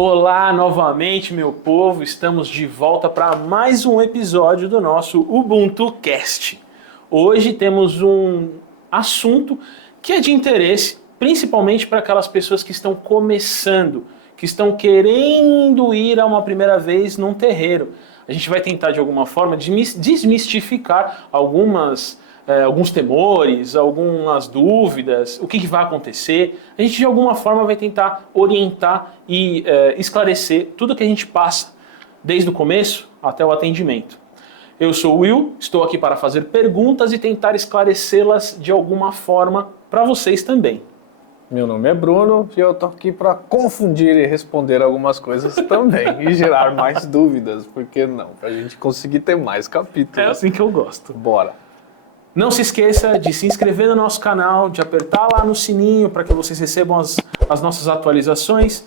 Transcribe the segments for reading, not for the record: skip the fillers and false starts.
Olá novamente, meu povo, estamos de volta para mais um episódio do nosso Ubuntu Cast. Hoje temos um assunto que é de interesse, principalmente para aquelas pessoas que estão começando, que estão querendo ir a uma primeira vez num terreiro. A gente vai tentar de alguma forma desmistificar alguns temores, algumas dúvidas, o que vai acontecer. A gente de alguma forma vai tentar orientar e esclarecer tudo que a gente passa desde o começo até o atendimento. Eu sou o Will, estou aqui para fazer perguntas e tentar esclarecê-las de alguma forma para vocês também. Meu nome é Bruno e eu tô aqui para confundir e responder algumas coisas também e gerar mais dúvidas, por que não? Pra gente conseguir ter mais capítulos. É assim que eu gosto. Bora! Não se esqueça de se inscrever no nosso canal, de apertar lá no sininho para que vocês recebam as nossas atualizações.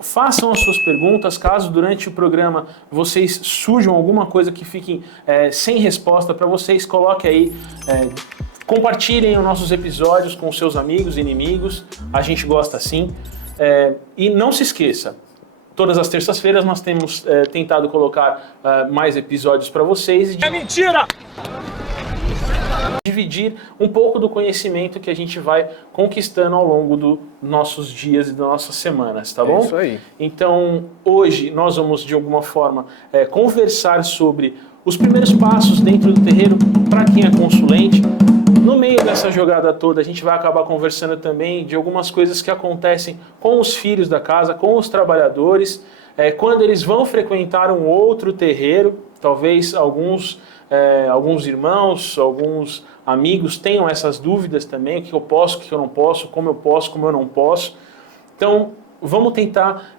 Façam as suas perguntas, caso durante o programa vocês surjam alguma coisa que fiquem sem resposta para vocês, coloque aí, compartilhem os nossos episódios com seus amigos e inimigos, a gente gosta assim. E não se esqueça, todas as terças-feiras nós temos tentado colocar mais episódios para vocês. É mentira! Dividir um pouco do conhecimento que a gente vai conquistando ao longo dos nossos dias e das nossas semanas, tá bom? É isso aí. Então, hoje nós vamos, de alguma forma, conversar sobre os primeiros passos dentro do terreiro para quem é consulente. No meio dessa jogada toda, a gente vai acabar conversando também de algumas coisas que acontecem com os filhos da casa, com os trabalhadores, quando eles vão frequentar um outro terreiro, talvez alguns irmãos, alguns amigos tenham essas dúvidas também, o que eu posso, o que eu não posso, como eu não posso. Então, vamos tentar,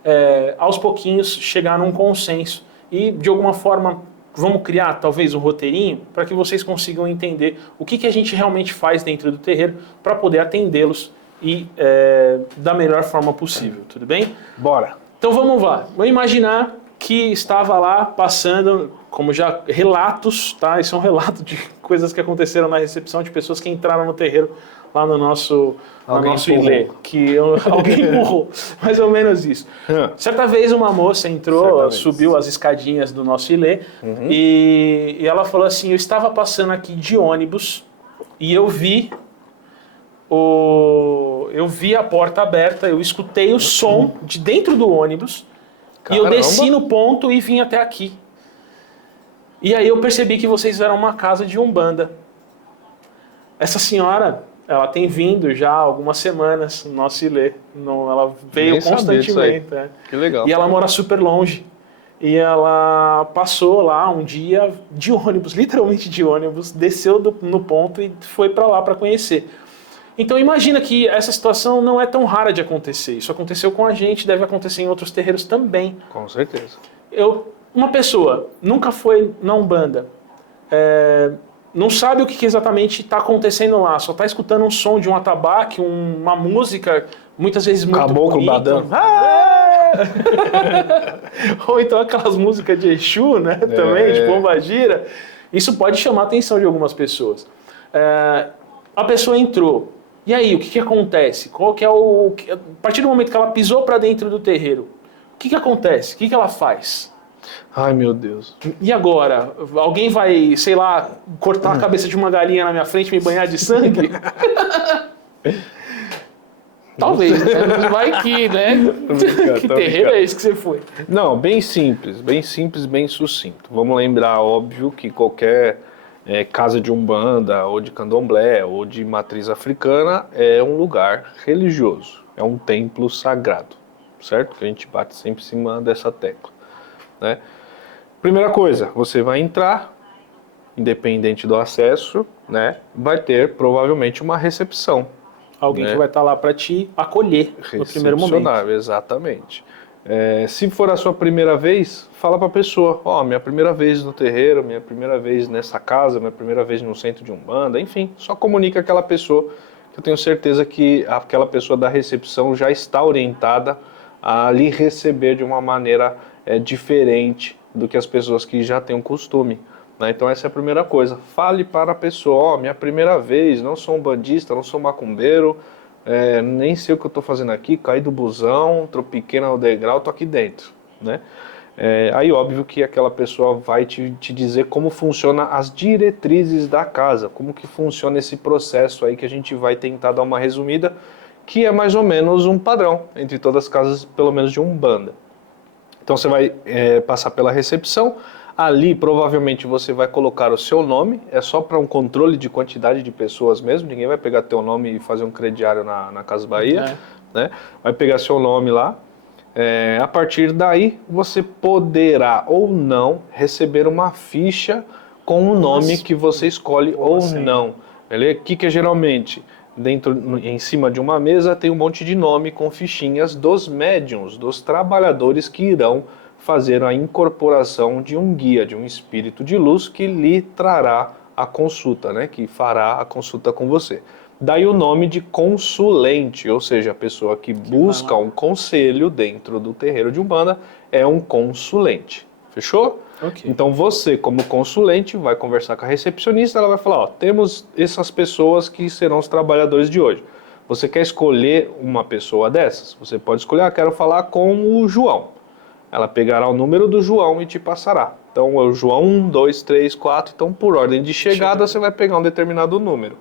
aos pouquinhos, chegar num consenso e, de alguma forma, vamos criar talvez um roteirinho para que vocês consigam entender o que a gente realmente faz dentro do terreiro para poder atendê-los e da melhor forma possível, tudo bem? Bora! Então vamos lá, vou imaginar que estava lá passando, como já relatos, tá? Isso é um relato de coisas que aconteceram na recepção de pessoas que entraram no terreiro lá no nosso ilê, que alguém empurrou, mais ou menos isso. Certa vez uma moça entrou, subiu as escadinhas do nosso ilê e ela falou assim: eu estava passando aqui de ônibus e eu vi a porta aberta, eu escutei o som de dentro do ônibus. Caramba. E eu desci no ponto e vim até aqui. E aí eu percebi que vocês eram uma casa de Umbanda. Essa senhora, ela tem vindo já há algumas semanas no nosso ilê. Ela veio constantemente. Que legal. E ela mora super longe. E ela passou lá um dia de ônibus, literalmente de ônibus, desceu no ponto e foi para lá para conhecer. Então imagina que essa situação não é tão rara de acontecer. Isso aconteceu com a gente, deve acontecer em outros terreiros também. Com certeza. Uma pessoa nunca foi na Umbanda, não sabe o que exatamente está acontecendo lá, só está escutando um som de um atabaque, uma música, muitas vezes muito Caboclo bonita. badando. Ou então aquelas músicas de Exu, né, também, de Pombagira. Isso pode chamar a atenção de algumas pessoas. A pessoa entrou. E aí, o que acontece? A partir do momento que ela pisou para dentro do terreiro, o que acontece? O que ela faz? Ai, meu Deus. E agora? Alguém vai, sei lá, cortar a cabeça de uma galinha na minha frente e me banhar de sangue? Talvez, né? Vai que, né? Que terreiro é esse que você foi? Não, bem simples, bem sucinto. Vamos lembrar, óbvio, que qualquer casa de Umbanda, ou de Candomblé, ou de matriz africana, é um lugar religioso, é um templo sagrado, certo? Que a gente bate sempre em cima dessa tecla, né? Primeira coisa, você vai entrar, independente do acesso, né? Vai ter provavelmente uma recepção. Alguém que vai estar lá para te acolher no primeiro momento. Exatamente. Se for a sua primeira vez, fala para a pessoa, minha primeira vez no terreiro, minha primeira vez nessa casa, minha primeira vez no centro de Umbanda, enfim, só comunica aquela pessoa, que eu tenho certeza que aquela pessoa da recepção já está orientada a lhe receber de uma maneira diferente do que as pessoas que já têm o costume. Né? Então essa é a primeira coisa, fale para a pessoa, minha primeira vez, não sou um bandista, não sou macumbeiro, nem sei o que eu estou fazendo aqui, caí do busão, tropiquei no degrau, tô aqui dentro, né? Aí óbvio que aquela pessoa vai te dizer como funciona as diretrizes da casa, como que funciona esse processo aí que a gente vai tentar dar uma resumida, que é mais ou menos um padrão entre todas as casas, pelo menos de Umbanda. Então você vai passar pela recepção, ali provavelmente você vai colocar o seu nome, é só para um controle de quantidade de pessoas mesmo, ninguém vai pegar teu nome e fazer um crediário na Casa Bahia, né? Vai pegar seu nome lá. A partir daí, você poderá ou não receber uma ficha com o nome que você escolhe ou não. Beleza? O que é geralmente? Em cima de uma mesa tem um monte de nome com fichinhas dos médiuns, dos trabalhadores que irão fazer a incorporação de um guia, de um espírito de luz que lhe trará a consulta, né? Que fará a consulta com você. Daí o nome de consulente, ou seja, a pessoa que busca um conselho dentro do terreiro de Umbanda é um consulente. Fechou? Okay. Então você, como consulente, vai conversar com a recepcionista, ela vai falar, temos essas pessoas que serão os trabalhadores de hoje. Você quer escolher uma pessoa dessas? Você pode escolher, quero falar com o João. Ela pegará o número do João e te passará. Então é o João 1, 2, 3, 4, então por ordem de chegada você vai pegar um determinado número.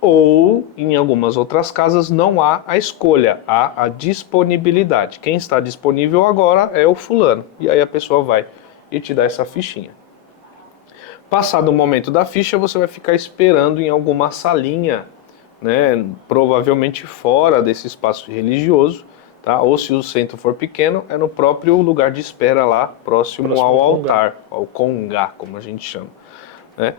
Ou, em algumas outras casas, não há a escolha, há a disponibilidade. Quem está disponível agora é o fulano. E aí a pessoa vai e te dá essa fichinha. Passado o momento da ficha, você vai ficar esperando em alguma salinha, né, provavelmente fora desse espaço religioso, tá? Ou se o centro for pequeno, é no próprio lugar de espera lá, próximo ao altar, ao congá, como a gente chama, né?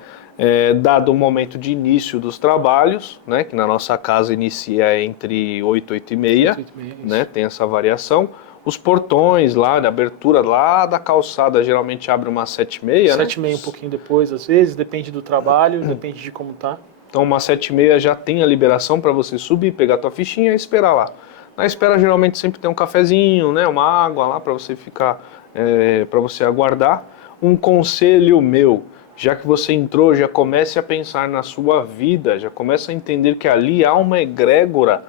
Dado o momento de início dos trabalhos, né, que na nossa casa inicia entre 8 e 8 e meia, né, tem essa variação. Os portões lá, de abertura lá da calçada, geralmente abre umas 7h30, né? 7h30, um pouquinho depois, às vezes, depende do trabalho, depende de como tá. Então umas 7h30 já tem a liberação para você subir, pegar tua fichinha e esperar lá. Na espera geralmente sempre tem um cafezinho, né, uma água lá para você ficar, para você aguardar. Um conselho meu, já que você entrou, já comece a pensar na sua vida, já comece a entender que ali há uma egrégora,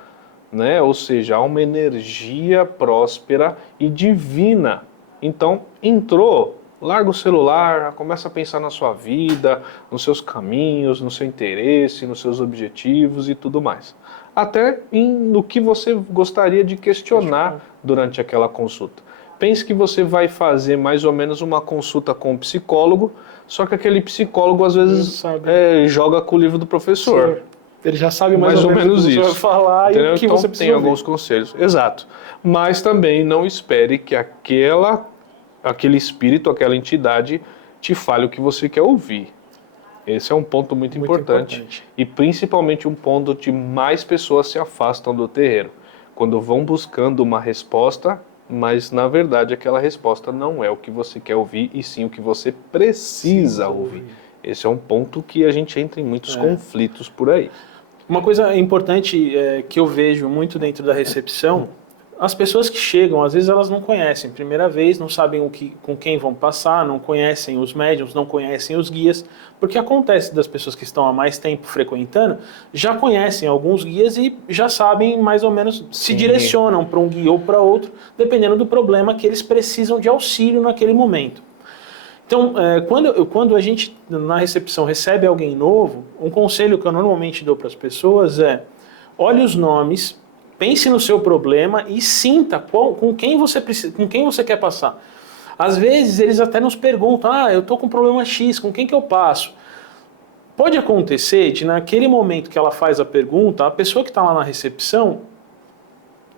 né? Ou seja, há uma energia próspera e divina. Então, entrou, larga o celular, começa a pensar na sua vida, nos seus caminhos, no seu interesse, nos seus objetivos e tudo mais. Até no que você gostaria de questionar durante aquela consulta. Pense que você vai fazer mais ou menos uma consulta com um psicólogo, só que aquele psicólogo às vezes joga com o livro do professor. Sim. Ele já sabe mais ou menos isso. Vai falar entendeu? E o que então, você precisa tem alguns conselhos. Exato. Mas também não espere que aquele espírito, aquela entidade te fale o que você quer ouvir. Esse é um ponto muito importante. E principalmente um ponto onde mais pessoas se afastam do terreiro. Quando vão buscando uma resposta, mas na verdade aquela resposta não é o que você quer ouvir, e sim o que você precisa ouvir. Esse é um ponto que a gente entra em muitos conflitos por aí. Uma coisa importante que eu vejo muito dentro da recepção, as pessoas que chegam, às vezes elas não conhecem, primeira vez, não sabem com quem vão passar, não conhecem os médiums, não conhecem os guias, porque acontece das pessoas que estão há mais tempo frequentando, já conhecem alguns guias e já sabem mais ou menos, se direcionam para um guia ou para outro, dependendo do problema que eles precisam de auxílio naquele momento. Então, quando a gente, na recepção, recebe alguém novo, um conselho que eu normalmente dou para as pessoas é: olhe os nomes, pense no seu problema e sinta com quem você quer passar. Às vezes, eles até nos perguntam: eu estou com problema X, com quem que eu passo? Pode acontecer de, naquele momento que ela faz a pergunta, a pessoa que está lá na recepção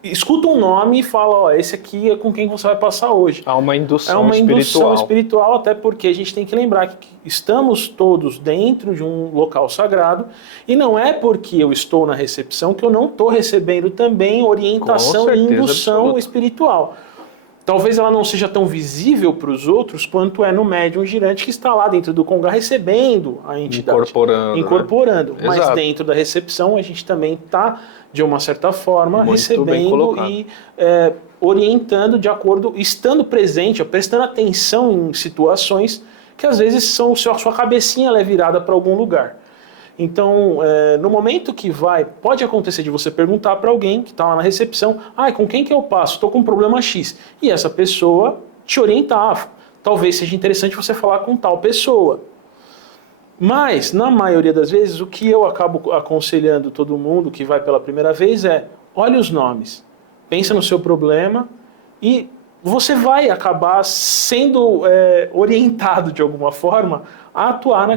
escuta um nome e fala: esse aqui é com quem você vai passar hoje. Há uma indução espiritual. É uma indução espiritual, até porque a gente tem que lembrar que estamos todos dentro de um local sagrado, e não é porque eu estou na recepção que eu não estou recebendo também orientação e indução espiritual. Talvez ela não seja tão visível para os outros quanto é no médium girante que está lá dentro do congá recebendo a entidade. Incorporando. Né? Mas dentro da recepção a gente também está, de uma certa forma, recebendo e orientando de acordo, estando presente, prestando atenção em situações que às vezes são, sua cabecinha é virada para algum lugar. Então, no momento que pode acontecer de você perguntar para alguém que está lá na recepção, com quem que eu passo? Estou com um problema X. E essa pessoa te orientar. Talvez seja interessante você falar com tal pessoa. Mas, na maioria das vezes, o que eu acabo aconselhando todo mundo que vai pela primeira vez olhe os nomes, pensa no seu problema e você vai acabar sendo orientado de alguma forma a atuar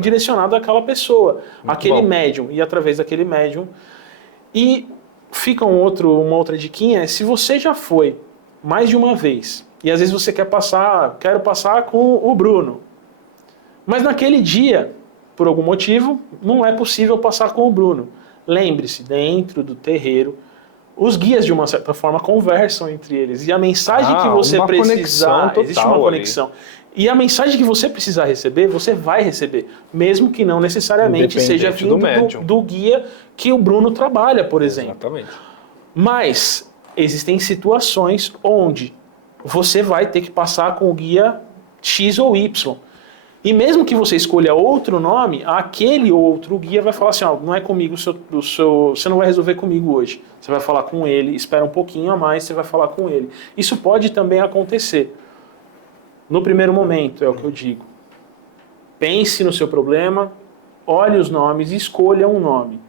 direcionado àquela pessoa, Muito aquele bom. médium, e através daquele médium. E fica uma outra diquinha, se você já foi mais de uma vez, e às vezes você quero passar com o Bruno, mas naquele dia, por algum motivo, não é possível passar com o Bruno. Lembre-se, dentro do terreiro, os guias, de uma certa forma, conversam entre eles. E a mensagem que você precisar... Existe uma conexão. Ali. E a mensagem que você precisar receber, você vai receber. Mesmo que não necessariamente seja vindo do guia que o Bruno trabalha, por exemplo. Exatamente. Mas existem situações onde você vai ter que passar com o guia X ou Y. E mesmo que você escolha outro nome, aquele outro guia vai falar assim, não é comigo, você não vai resolver comigo hoje. Você vai falar com ele, espera um pouquinho a mais, você vai falar com ele. Isso pode também acontecer. No primeiro momento, é o que eu digo. Pense no seu problema, olhe os nomes e escolha um nome.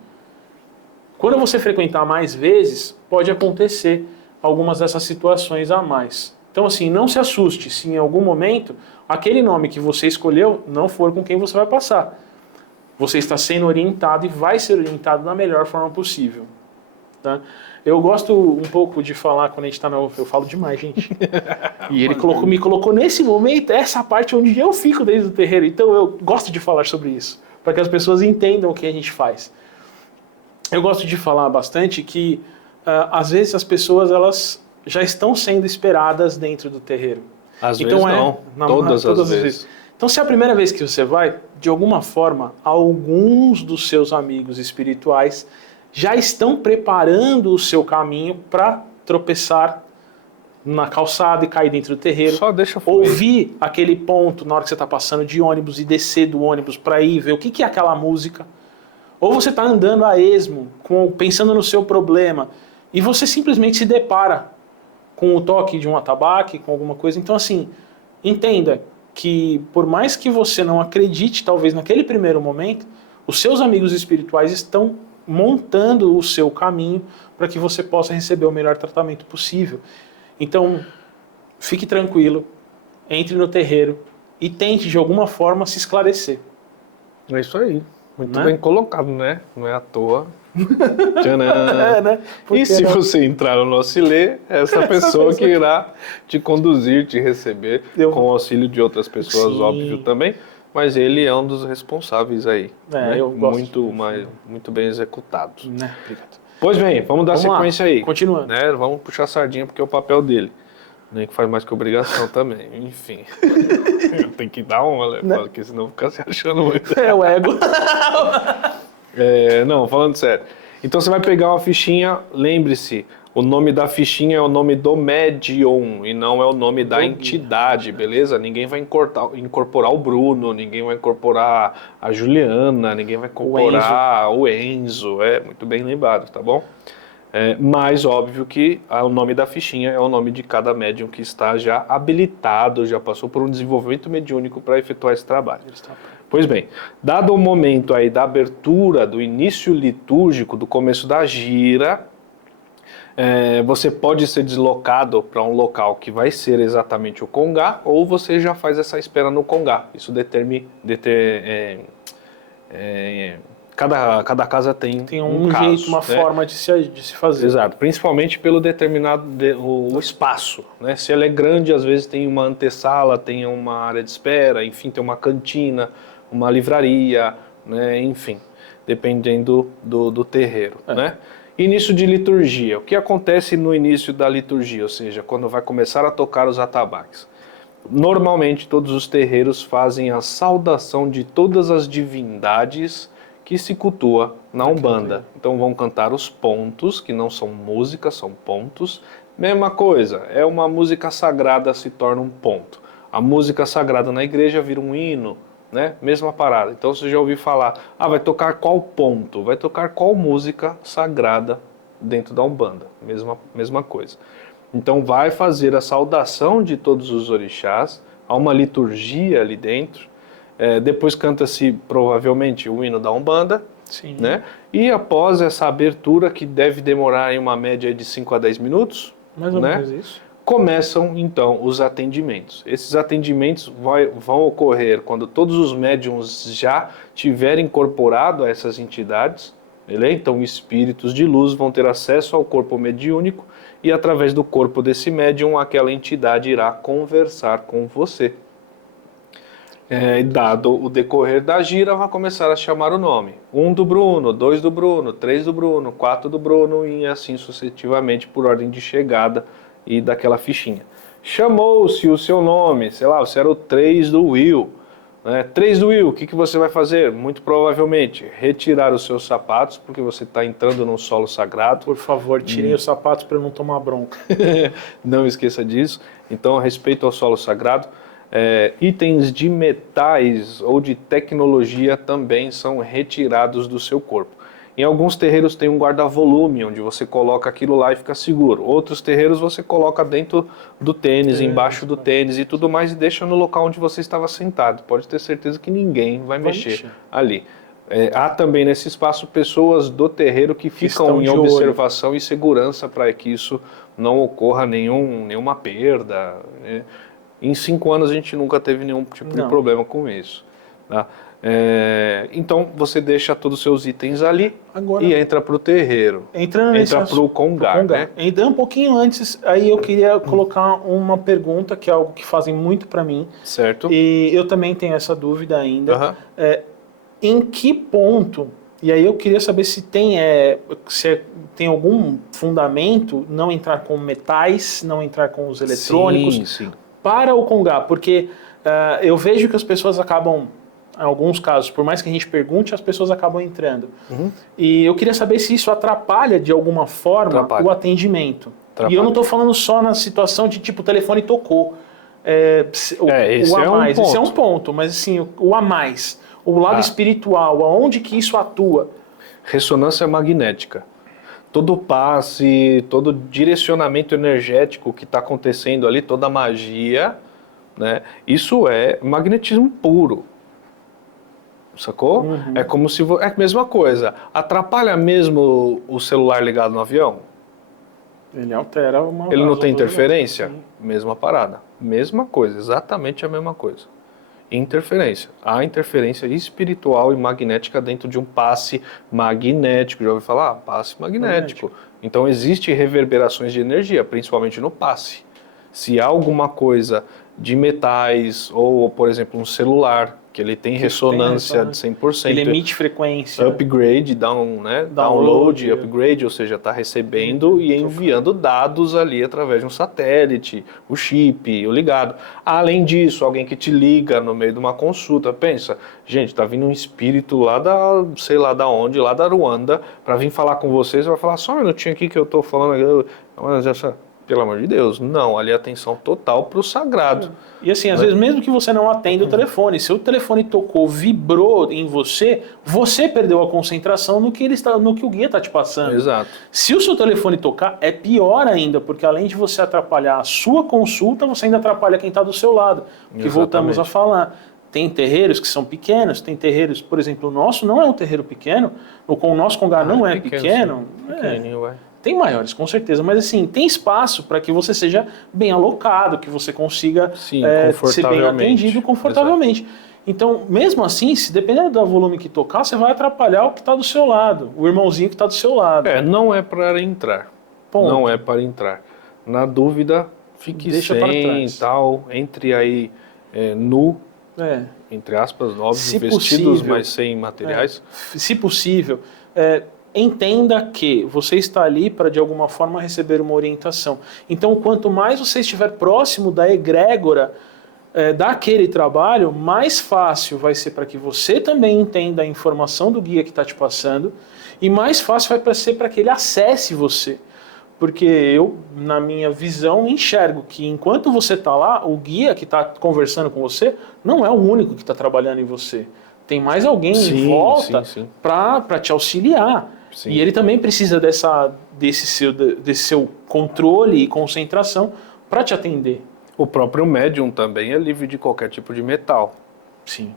Quando você frequentar mais vezes, pode acontecer algumas dessas situações a mais. Então, assim, não se assuste se em algum momento aquele nome que você escolheu não for com quem você vai passar. Você está sendo orientado e vai ser orientado da melhor forma possível. Tá? Eu gosto um pouco de falar quando a gente está eu falo demais, gente. E ele me colocou nesse momento, essa parte onde eu fico dentro do terreiro. Então eu gosto de falar sobre isso, para que as pessoas entendam o que a gente faz. Eu gosto de falar bastante que, às vezes, as pessoas elas já estão sendo esperadas dentro do terreiro. Às vezes não, todas as vezes. Então, se é a primeira vez que você vai, de alguma forma, alguns dos seus amigos espirituais já estão preparando o seu caminho para tropeçar na calçada e cair dentro do terreiro. Só deixa fluir. Ouvir aquele ponto na hora que você está passando de ônibus e descer do ônibus para ir ver o que é aquela música. Ou você está andando a esmo, pensando no seu problema, e você simplesmente se depara com o toque de um atabaque, com alguma coisa. Então, assim, entenda que por mais que você não acredite, talvez naquele primeiro momento, os seus amigos espirituais estão montando o seu caminho para que você possa receber o melhor tratamento possível. Então, fique tranquilo, entre no terreiro e tente de alguma forma se esclarecer. É isso aí. Muito Né? bem colocado, né? Não é à toa. Tcharam! Né? E se você entrar no Auxilê, essa pessoa que irá te conduzir, te receber, com o auxílio de outras pessoas, Sim. óbvio também, mas ele é um dos responsáveis aí. Né? Eu gosto muito bem executado. Né? Obrigado. Pois bem, vamos dar sequência aí. Continuando. Né? Vamos puxar a sardinha porque é o papel dele. Nem que faz mais que obrigação também. Enfim. Tem que dar uma, né? Porque senão fica se achando muito. É o ego. Não, falando sério. Então você vai pegar uma fichinha, lembre-se, o nome da fichinha é o nome do médium e não é o nome da entidade, beleza? Ninguém vai incorporar o Bruno, ninguém vai incorporar a Juliana, ninguém vai incorporar o Enzo. Muito bem lembrado, tá bom? Mas óbvio que o nome da fichinha é o nome de cada médium que está já habilitado, já passou por um desenvolvimento mediúnico para efetuar esse trabalho. Pois bem, dado o momento aí da abertura, do início litúrgico, do começo da gira, você pode ser deslocado para um local que vai ser exatamente o congá, ou você já faz essa espera no congá. Isso cada casa tem um caso, jeito, uma forma de se fazer. Exato, principalmente pelo determinado o espaço, né? Se ela é grande, às vezes tem uma antessala, tem uma área de espera, enfim, tem uma cantina, uma livraria, né? Enfim, dependendo do terreiro, né? Início de liturgia. O que acontece no início da liturgia, ou seja, quando vai começar a tocar os atabaques? Normalmente todos os terreiros fazem a saudação de todas as divindades que se cultua na Umbanda. Então vão cantar os pontos, que não são músicas, são pontos. Mesma coisa, é uma música sagrada, se torna um ponto. A música sagrada na igreja vira um hino, né? Mesma parada. Então você já ouviu falar, vai tocar qual ponto? Vai tocar qual música sagrada dentro da Umbanda? Mesma coisa. Então vai fazer a saudação de todos os orixás, há uma liturgia ali dentro, depois canta-se provavelmente o hino da Umbanda, Sim. né? E após essa abertura, que deve demorar em uma média de 5 a 10 minutos, Mais ou menos isso. começam então os atendimentos. Esses atendimentos vão ocorrer quando todos os médiums já tiverem incorporado a essas entidades, então espíritos de luz vão ter acesso ao corpo mediúnico e através do corpo desse médium aquela entidade irá conversar com você. Dado o decorrer da gira, vai começar a chamar o nome. 1 do Bruno, 2 do Bruno, 3 do Bruno, 4 do Bruno e assim sucessivamente por ordem de chegada e daquela fichinha. Chamou-se o seu nome, sei lá, você era o 3 do Will. 3 do Will, o que você vai fazer? Muito provavelmente retirar os seus sapatos, porque você está entrando num solo sagrado. Por favor, tirem os sapatos para eu não tomar bronca. Não esqueça disso. Então, respeito ao solo sagrado. Itens de metais ou de tecnologia também são retirados do seu corpo. Em alguns terreiros tem um guarda-volume, onde você coloca aquilo lá e fica seguro. Outros terreiros você coloca dentro do tênis, embaixo do tênis e tudo mais, e deixa no local onde você estava sentado. Pode ter certeza que ninguém vai mexer ali. Há também nesse espaço pessoas do terreiro que ficam em observação e segurança para que isso não ocorra nenhuma perda, né? Em 5 anos a gente nunca teve nenhum tipo de problema com isso. Tá? Então você deixa todos os seus itens ali. Agora, e entra para o terreiro. Entra para o Congar. Né? Ainda um pouquinho antes, aí eu queria colocar uma pergunta, que é algo que fazem muito para mim. Certo. E eu também tenho essa dúvida ainda. Em que ponto, e aí eu queria saber se tem algum fundamento não entrar com metais, não entrar com os eletrônicos. Sim. Para o Congar, porque eu vejo que as pessoas acabam, em alguns casos, por mais que a gente pergunte, as pessoas acabam entrando. E eu queria saber se isso atrapalha de alguma forma o atendimento. E eu não estou falando só na situação de tipo, o telefone tocou. Esse é um ponto, mas assim, o a mais, o lado espiritual, aonde que isso atua? Ressonância magnética. Todo passe, todo direcionamento energético que está acontecendo ali, toda magia, né? Isso é magnetismo puro. Sacou? É como se... É a mesma coisa. Atrapalha mesmo o celular ligado no avião? Ele altera uma... Ele não tem interferência? Mesma parada. Mesma coisa, exatamente a mesma coisa. Interferência. Há interferência espiritual e magnética dentro de um passe magnético. Já ouviu falar? Passe magnético. Então existe reverberações de energia, principalmente no passe. Se há alguma coisa de metais ou, por exemplo, um celular que ele tem ressonância de 100%. Ele emite frequência. Upgrade, download, upgrade, ou seja, está recebendo e enviando dados ali através de um satélite, o chip, o ligado. Além disso, alguém que te liga no meio de uma consulta, pensa, gente, tá vindo um espírito lá da, sei lá da onde, lá da Ruanda, para vir falar com vocês, vai falar, só um minutinho aqui que eu tô falando, mas essa... Pelo amor de Deus, não, ali atenção total para o sagrado. E assim, às vezes mesmo que você não atenda o telefone, se o telefone tocou, vibrou em você, você perdeu a concentração no que o guia está te passando. Exato. Se o seu telefone tocar, é pior ainda, porque além de você atrapalhar a sua consulta, você ainda atrapalha quem está do seu lado. Que voltamos a falar. Tem terreiros que são pequenos, tem terreiros, por exemplo, o nosso não é um terreiro pequeno, o nosso Congar não é pequeno. Pequenininho, Tem maiores, com certeza, mas assim, tem espaço para que você seja bem alocado, que você consiga ser bem atendido confortavelmente. Exato. Então, mesmo assim, se dependendo do volume que tocar, você vai atrapalhar o que está do seu lado, o irmãozinho que está do seu lado. Não é para entrar. Ponto. Não é para entrar. Na dúvida, fique sem e tal, entre aí nu, entre aspas, óbvio, se vestidos, mas sem materiais. Se possível, entenda que você está ali para, de alguma forma, receber uma orientação. Então, quanto mais você estiver próximo da egrégora daquele trabalho, mais fácil vai ser para que você também entenda a informação do guia que está te passando e mais fácil vai ser para que ele acesse você. Porque eu, na minha visão, enxergo que enquanto você está lá, o guia que está conversando com você não é o único que está trabalhando em você. Tem mais alguém em volta para te auxiliar. Sim. E ele também precisa desse seu controle e concentração para te atender. O próprio médium também é livre de qualquer tipo de metal. Sim.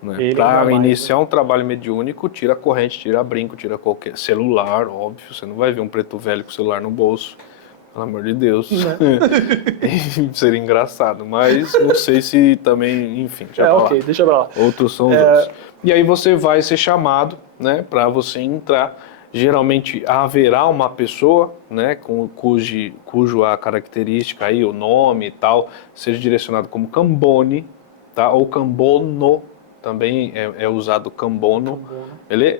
Né? Para iniciar um trabalho mediúnico, tira corrente, tira brinco, tira qualquer celular, óbvio. Você não vai ver um preto velho com celular no bolso. Pelo amor de Deus. Seria engraçado, mas não sei se também, enfim. Ok, deixa pra lá. Outros são os outros. E aí você vai ser chamado, né, para você entrar. Geralmente haverá uma pessoa, né, cujo a característica aí, o nome e tal, seja direcionado como Cambone, tá? Ou Cambono, também é usado Cambono.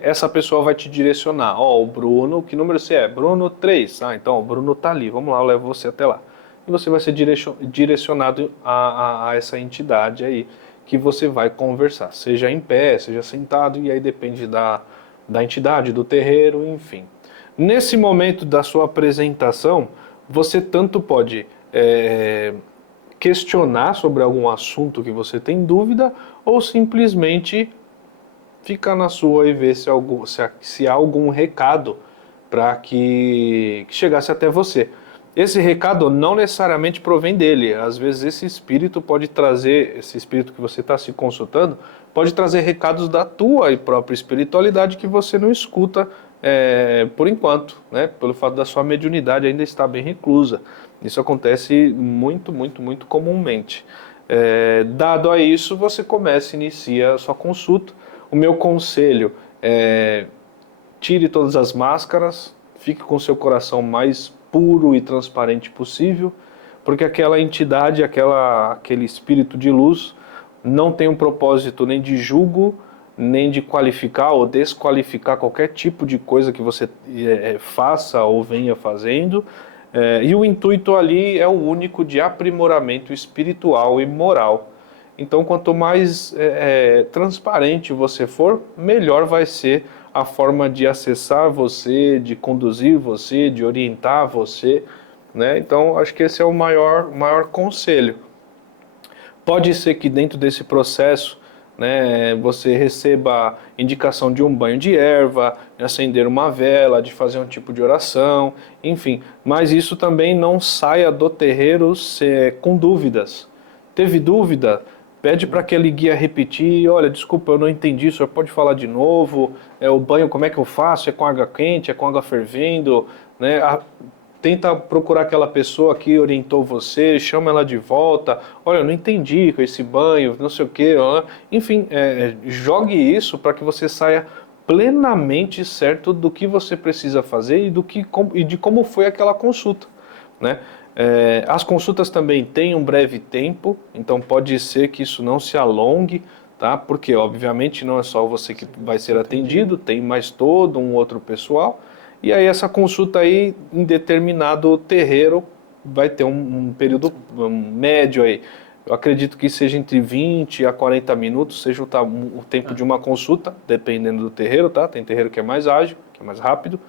Essa pessoa vai te direcionar. O Bruno, que número você é? Bruno 3. Então o Bruno tá ali, vamos lá, eu levo você até lá. E você vai ser direcionado a essa entidade aí, que você vai conversar, seja em pé, seja sentado, e aí depende da entidade, do terreiro, enfim. Nesse momento da sua apresentação, você tanto pode questionar sobre algum assunto que você tem dúvida, ou simplesmente ficar na sua e ver se há algum recado para que chegasse até você. Esse recado não necessariamente provém dele. Às vezes esse espírito que você está se consultando, pode trazer recados da tua própria espiritualidade que você não escuta por enquanto, né? Pelo fato da sua mediunidade ainda estar bem reclusa. Isso acontece muito, muito, muito comumente. Dado a isso, você inicia a sua consulta. O meu conselho é: tire todas as máscaras, fique com seu coração mais puro e transparente possível, porque aquela entidade, aquele espírito de luz não tem um propósito nem de julgo, nem de qualificar ou desqualificar qualquer tipo de coisa que você faça ou venha fazendo. E o intuito ali é o único de aprimoramento espiritual e moral. Então, quanto mais transparente você for, melhor vai ser a forma de acessar você, de conduzir você, de orientar você, né? Então, acho que esse é o maior conselho. Pode ser que dentro desse processo, né, você receba indicação de um banho de erva, de acender uma vela, de fazer um tipo de oração, enfim. Mas isso também não saia do terreiro com dúvidas. Teve dúvida? Pede para aquele guia repetir: olha, desculpa, eu não entendi, o senhor pode falar de novo? O banho, como é que eu faço? É com água quente? É com água fervendo? Né? Tenta procurar aquela pessoa que orientou você, chama ela de volta. Olha, eu não entendi com esse banho, não sei o quê. Enfim, jogue isso para que você saia plenamente certo do que você precisa fazer e de como foi aquela consulta, né? As consultas também têm um breve tempo, então pode ser que isso não se alongue, tá? Porque obviamente não é só você que vai ser atendido, tem mais todo um outro pessoal. E aí essa consulta aí, em determinado terreiro, vai ter um período médio aí. Eu acredito que seja entre 20 a 40 minutos, seja o tempo de uma consulta, dependendo do terreiro, tá? Tem terreiro que é mais ágil, que é mais rápido.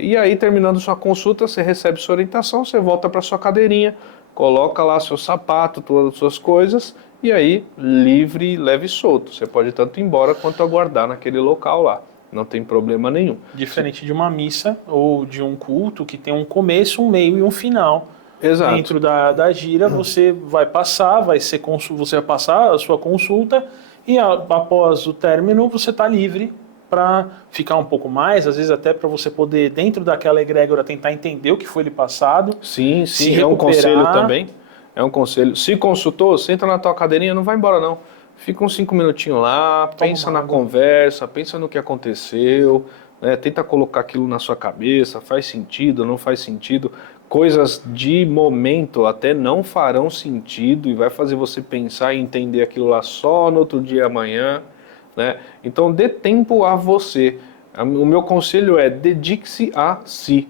E aí, terminando sua consulta, você recebe sua orientação, você volta para sua cadeirinha, coloca lá seu sapato, todas as suas coisas, e aí, livre, leve e solto. Você pode tanto ir embora quanto aguardar naquele local lá. Não tem problema nenhum. Diferente de uma missa ou de um culto que tem um começo, um meio e um final. Exato. Dentro da gira, você vai passar, você vai passar a sua consulta e após o término você está livre para ficar um pouco mais, às vezes até para você poder, dentro daquela egrégora, tentar entender o que foi lhe passado. Sim, é um conselho também. É um conselho. Se consultou, senta na tua cadeirinha, não vai embora não. Fica uns 5 minutinhos lá, pensa na conversa, pensa no que aconteceu, né? Tenta colocar aquilo na sua cabeça, faz sentido, não faz sentido. Coisas de momento até não farão sentido e vai fazer você pensar e entender aquilo lá só no outro dia amanhã, né? Então dê tempo a você. O meu conselho é: dedique-se a si.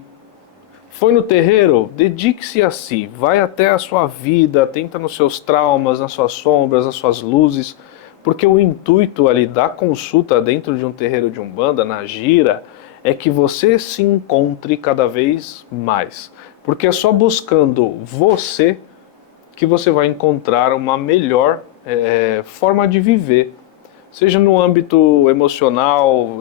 Foi no terreiro? Dedique-se a si. Vai até a sua vida, tenta nos seus traumas, nas suas sombras, nas suas luzes, porque o intuito ali da consulta dentro de um terreiro de Umbanda, na gira, é que você se encontre cada vez mais. Porque é só buscando você que você vai encontrar uma melhor forma de viver. Seja no âmbito emocional,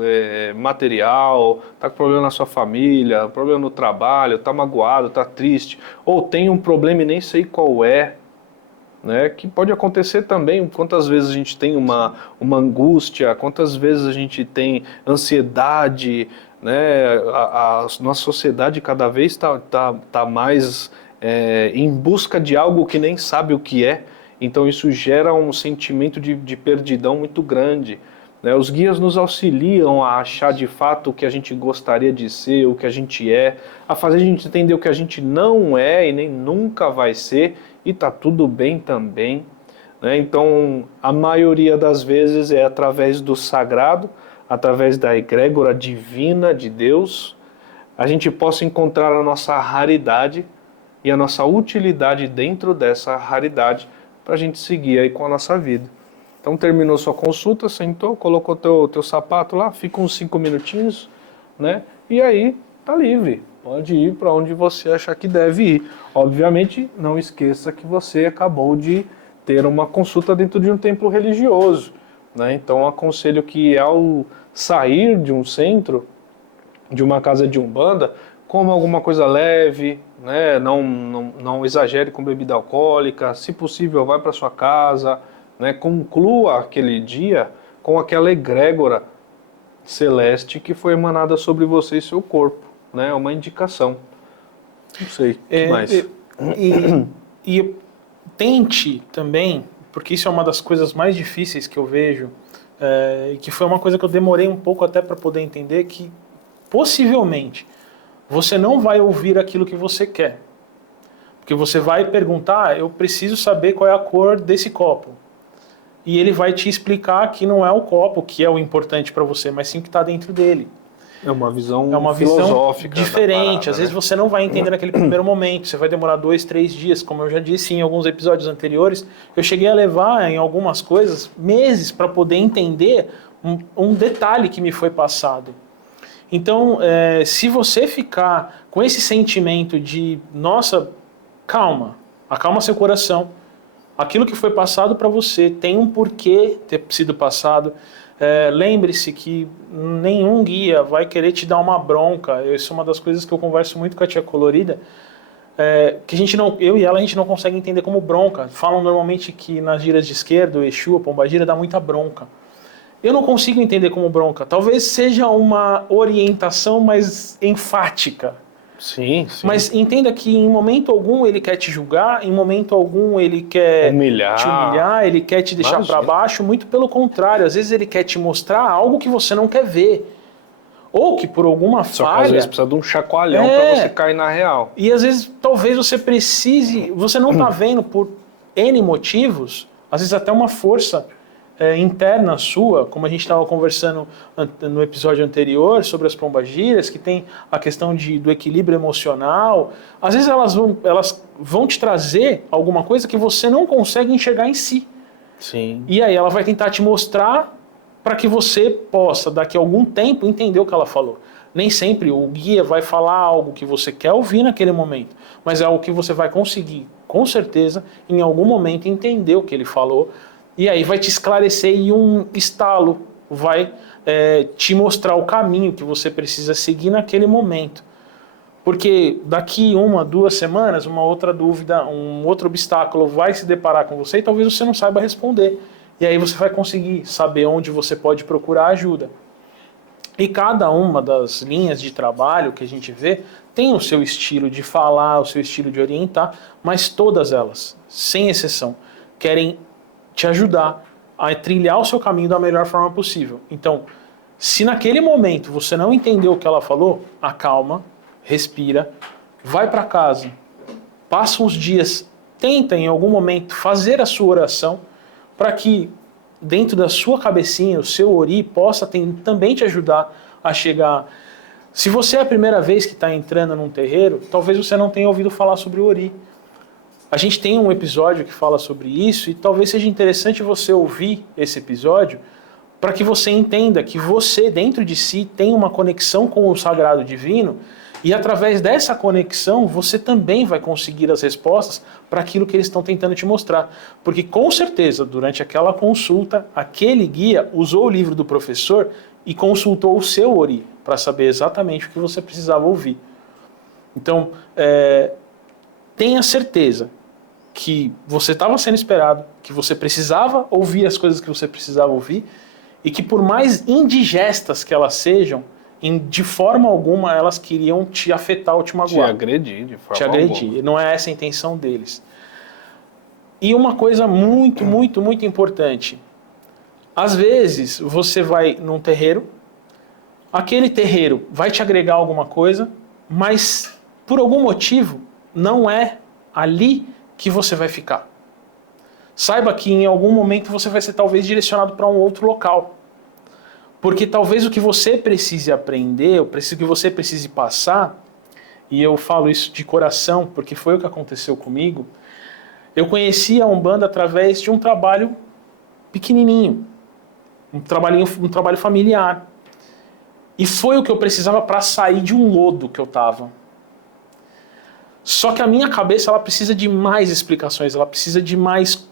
material, está com problema na sua família, problema no trabalho, está magoado, está triste, ou tem um problema e nem sei qual é, né? Que pode acontecer também. Quantas vezes a gente tem uma angústia, quantas vezes a gente tem ansiedade, né? A nossa sociedade cada vez tá mais em busca de algo que nem sabe o que é. Então isso gera um sentimento de perdidão muito grande, né? Os guias nos auxiliam a achar de fato o que a gente gostaria de ser, o que a gente é, a fazer a gente entender o que a gente não é e nem nunca vai ser, e tá tudo bem também, né? Então a maioria das vezes é através do sagrado, através da egrégora divina de Deus, a gente possa encontrar a nossa raridade e a nossa utilidade dentro dessa raridade, para a gente seguir aí com a nossa vida. Então terminou sua consulta, sentou, colocou teu sapato lá, fica uns 5 minutinhos, né? E aí tá livre, pode ir para onde você achar que deve ir. Obviamente não esqueça que você acabou de ter uma consulta dentro de um templo religioso, né? Então aconselho que ao sair de um centro, de uma casa de umbanda, coma alguma coisa leve, né? Não exagere com bebida alcoólica, se possível vai para sua casa, né? Conclua aquele dia com aquela egrégora celeste que foi emanada sobre você e seu corpo, né? É uma indicação. Não sei, o que mais? E tente também, porque isso é uma das coisas mais difíceis que eu vejo, e que foi uma coisa que eu demorei um pouco até para poder entender, que possivelmente você não vai ouvir aquilo que você quer. Porque você vai perguntar, eu preciso saber qual é a cor desse copo. E ele vai te explicar que não é o copo que é o importante para você, mas sim o que está dentro dele. É uma visão filosófica diferente. Parada, às vezes você não vai entender naquele primeiro momento. Você vai demorar 2, 3 dias. Como eu já disse em alguns episódios anteriores, eu cheguei a levar em algumas coisas meses para poder entender um detalhe que me foi passado. Então, se você ficar com esse sentimento de, nossa, calma, acalma seu coração. Aquilo que foi passado para você tem um porquê ter sido passado. Lembre-se que nenhum guia vai querer te dar uma bronca. Isso é uma das coisas que eu converso muito com a tia Colorida, que eu e ela a gente não consegue entender como bronca. Falam normalmente que nas giras de esquerda, o Exu, a Pombagira, dá muita bronca. Eu não consigo entender como bronca. Talvez seja uma orientação mais enfática. Sim. Mas entenda que em momento algum ele quer te julgar, em momento algum ele quer te humilhar, ele quer te deixar para baixo. Muito pelo contrário, às vezes ele quer te mostrar algo que você não quer ver. Ou que por alguma falha... Só que às vezes precisa de um chacoalhão para você cair na real. E às vezes talvez você precise... Você não está vendo por N motivos, às vezes até uma força interna sua, como a gente estava conversando no episódio anterior sobre as pombagiras, que tem a questão do equilíbrio emocional. Às vezes elas vão te trazer alguma coisa que você não consegue enxergar em si. Sim. E aí ela vai tentar te mostrar para que você possa, daqui a algum tempo, entender o que ela falou. Nem sempre o guia vai falar algo que você quer ouvir naquele momento, mas é algo que você vai conseguir, com certeza, em algum momento entender o que ele falou. E aí vai te esclarecer e um estalo vai te mostrar o caminho que você precisa seguir naquele momento. Porque daqui 1, 2 semanas, uma outra dúvida, um outro obstáculo vai se deparar com você e talvez você não saiba responder. E aí você vai conseguir saber onde você pode procurar ajuda. E cada uma das linhas de trabalho que a gente vê tem o seu estilo de falar, o seu estilo de orientar, mas todas elas, sem exceção, querem te ajudar a trilhar o seu caminho da melhor forma possível. Então, se naquele momento você não entendeu o que ela falou, acalma, respira, vai para casa, passa uns dias, tenta em algum momento fazer a sua oração para que dentro da sua cabecinha, o seu ori possa também te ajudar a chegar. Se você é a primeira vez que está entrando num terreiro, talvez você não tenha ouvido falar sobre o ori. A gente tem um episódio que fala sobre isso e talvez seja interessante você ouvir esse episódio para que você entenda que você, dentro de si, tem uma conexão com o sagrado divino e através dessa conexão você também vai conseguir as respostas para aquilo que eles estão tentando te mostrar. Porque com certeza, durante aquela consulta, aquele guia usou o livro do professor e consultou o seu Ori para saber exatamente o que você precisava ouvir. Então, tenha certeza que você estava sendo esperado, que você precisava ouvir as coisas que você precisava ouvir e que por mais indigestas que elas sejam, de forma alguma elas queriam te afetar ou te magoar. Te agredir de forma Te agredir. alguma. Não é essa a intenção deles. E uma coisa muito, muito, muito importante. Às vezes você vai num terreiro, aquele terreiro vai te agregar alguma coisa, mas por algum motivo não é ali que você vai ficar. Saiba que em algum momento você vai ser talvez direcionado para um outro local. Porque talvez o que você precise aprender, o que você precise passar, e eu falo isso de coração porque foi o que aconteceu comigo, eu conheci a Umbanda através de um trabalho pequenininho, um trabalho familiar. E foi o que eu precisava para sair de um lodo que eu estava. Só que a minha cabeça ela precisa de mais explicações, ela precisa de mais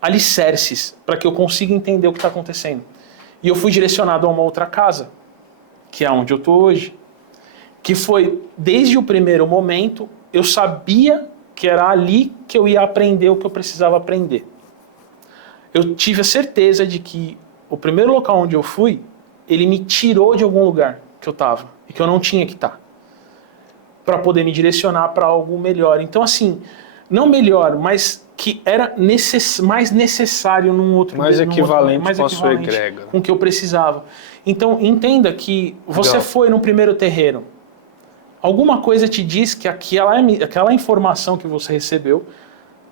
alicerces para que eu consiga entender o que está acontecendo. E eu fui direcionado a uma outra casa, que é onde eu estou hoje, que foi, desde o primeiro momento, eu sabia que era ali que eu ia aprender o que eu precisava aprender. Eu tive a certeza de que o primeiro local onde eu fui, ele me tirou de algum lugar que eu estava e que eu não tinha que estar, para poder me direcionar para algo melhor. Então, assim, não melhor, mas que era mais necessário num outro... Mais equivalente com a sua equivalente egrégora. com o que eu precisava. Então, entenda que você foi no primeiro terreiro. Alguma coisa te diz que aquela informação que você recebeu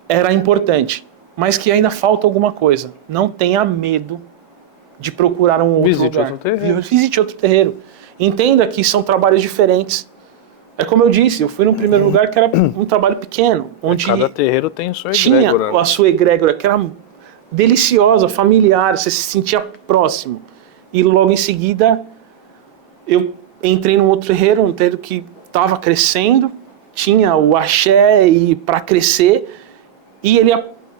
era importante, mas que ainda falta alguma coisa. Não tenha medo de procurar um outro lugar. Visite outro terreiro. Entenda que são trabalhos diferentes. É como eu disse, eu fui no primeiro lugar que era um trabalho pequeno, onde cada terreiro tem sua tinha egrégora, né? a sua egrégora, que era deliciosa, familiar, você se sentia próximo. E logo em seguida, eu entrei num outro terreiro, um terreiro que estava crescendo, tinha o axé e para crescer, e ele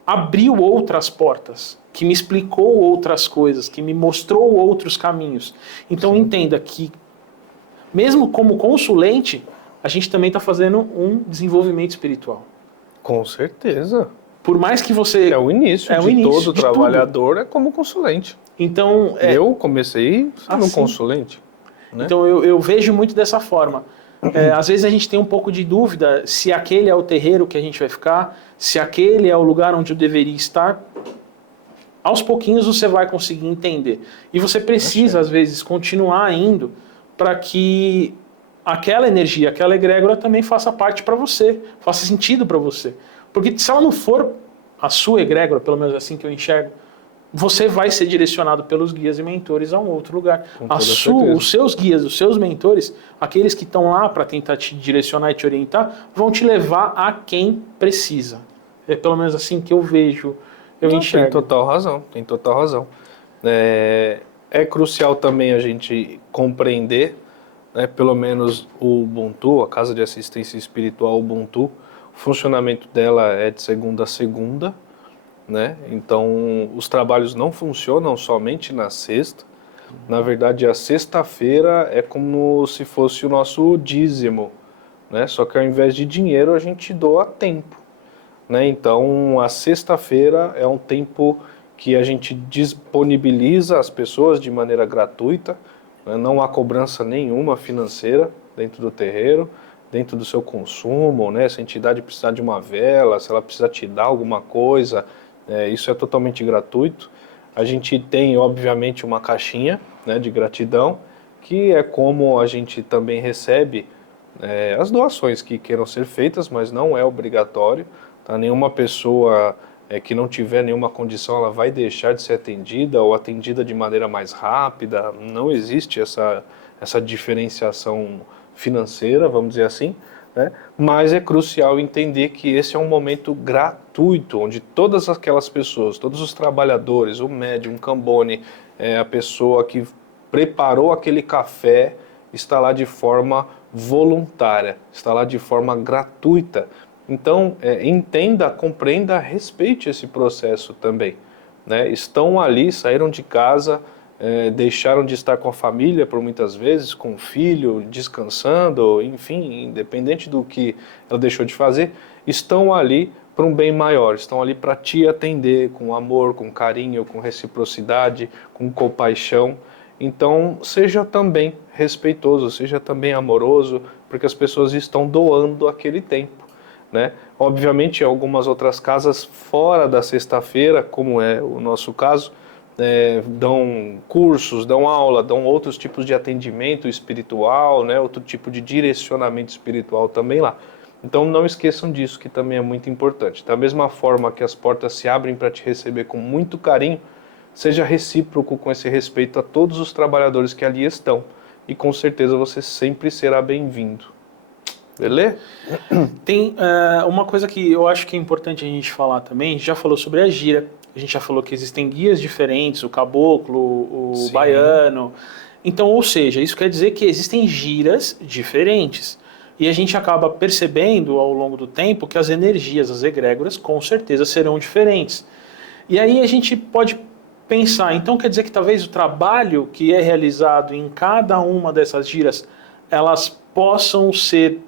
abriu outras portas, que me explicou outras coisas, que me mostrou outros caminhos. Então entenda que, mesmo como consulente, a gente também está fazendo um desenvolvimento espiritual. Com certeza. Por mais que você... É o início de todo trabalhador, é como consulente. Então, eu comecei sendo um consulente. Né? Então eu vejo muito dessa forma. Às vezes a gente tem um pouco de dúvida se aquele é o terreiro que a gente vai ficar, se aquele é o lugar onde eu deveria estar. Aos pouquinhos você vai conseguir entender. E você precisa, às vezes, continuar indo para que aquela energia, aquela egrégora também faça parte para você, faça sentido para você. Porque se ela não for a sua egrégora, pelo menos assim que eu enxergo, você vai ser direcionado pelos guias e mentores a um outro lugar. Os seus guias, os seus mentores, aqueles que estão lá para tentar te direcionar e te orientar, vão te levar a quem precisa. É pelo menos assim que eu vejo, eu enxergo. Tem total razão. É crucial também a gente compreender, né, pelo menos o Ubuntu, a Casa de Assistência Espiritual Ubuntu, o funcionamento dela é de segunda a segunda, né? Então os trabalhos não funcionam somente na sexta. Na verdade, a sexta-feira é como se fosse o nosso dízimo, né? Só que ao invés de dinheiro a gente doa tempo, né? Então a sexta-feira é um tempo que a gente disponibiliza às pessoas de maneira gratuita, né? Não há cobrança nenhuma financeira dentro do terreiro, dentro do seu consumo, né? Se a entidade precisar de uma vela, se ela precisar te dar alguma coisa, isso é totalmente gratuito. A gente tem, obviamente, uma caixinha, né, de gratidão, que é como a gente também recebe as doações que queiram ser feitas, mas não é obrigatório. Tá? Nenhuma pessoa que não tiver nenhuma condição, ela vai deixar de ser atendida ou atendida de maneira mais rápida. Não existe essa diferenciação financeira, vamos dizer assim, né? Mas é crucial entender que esse é um momento gratuito gratuito, onde todas aquelas pessoas, todos os trabalhadores, o médium, o Cambone, a pessoa que preparou aquele café, está lá de forma voluntária, está lá de forma gratuita. Então, entenda, compreenda, respeite esse processo também, né? Estão ali, saíram de casa, deixaram de estar com a família por muitas vezes, com o filho, descansando, enfim, independente do que ela deixou de fazer, estão ali para um bem maior, estão ali para te atender com amor, com carinho, com reciprocidade, com compaixão. Então, seja também respeitoso, seja também amoroso, porque as pessoas estão doando aquele tempo, né? Obviamente, algumas outras casas fora da sexta-feira, como é o nosso caso, dão cursos, dão aula, dão outros tipos de atendimento espiritual, né? Outro tipo de direcionamento espiritual também lá. Então, não esqueçam disso, que também é muito importante. Da mesma forma que as portas se abrem para te receber com muito carinho, seja recíproco com esse respeito a todos os trabalhadores que ali estão. E com certeza você sempre será bem-vindo. Beleza? Tem uma coisa que eu acho que é importante a gente falar também. A gente já falou sobre a gira. A gente já falou que existem guias diferentes, o caboclo, o baiano. Então, ou seja, isso quer dizer que existem giras diferentes. E a gente acaba percebendo ao longo do tempo que as energias, as egrégoras, com certeza serão diferentes. E aí a gente pode pensar, então quer dizer que talvez o trabalho que é realizado em cada uma dessas giras, elas possam ser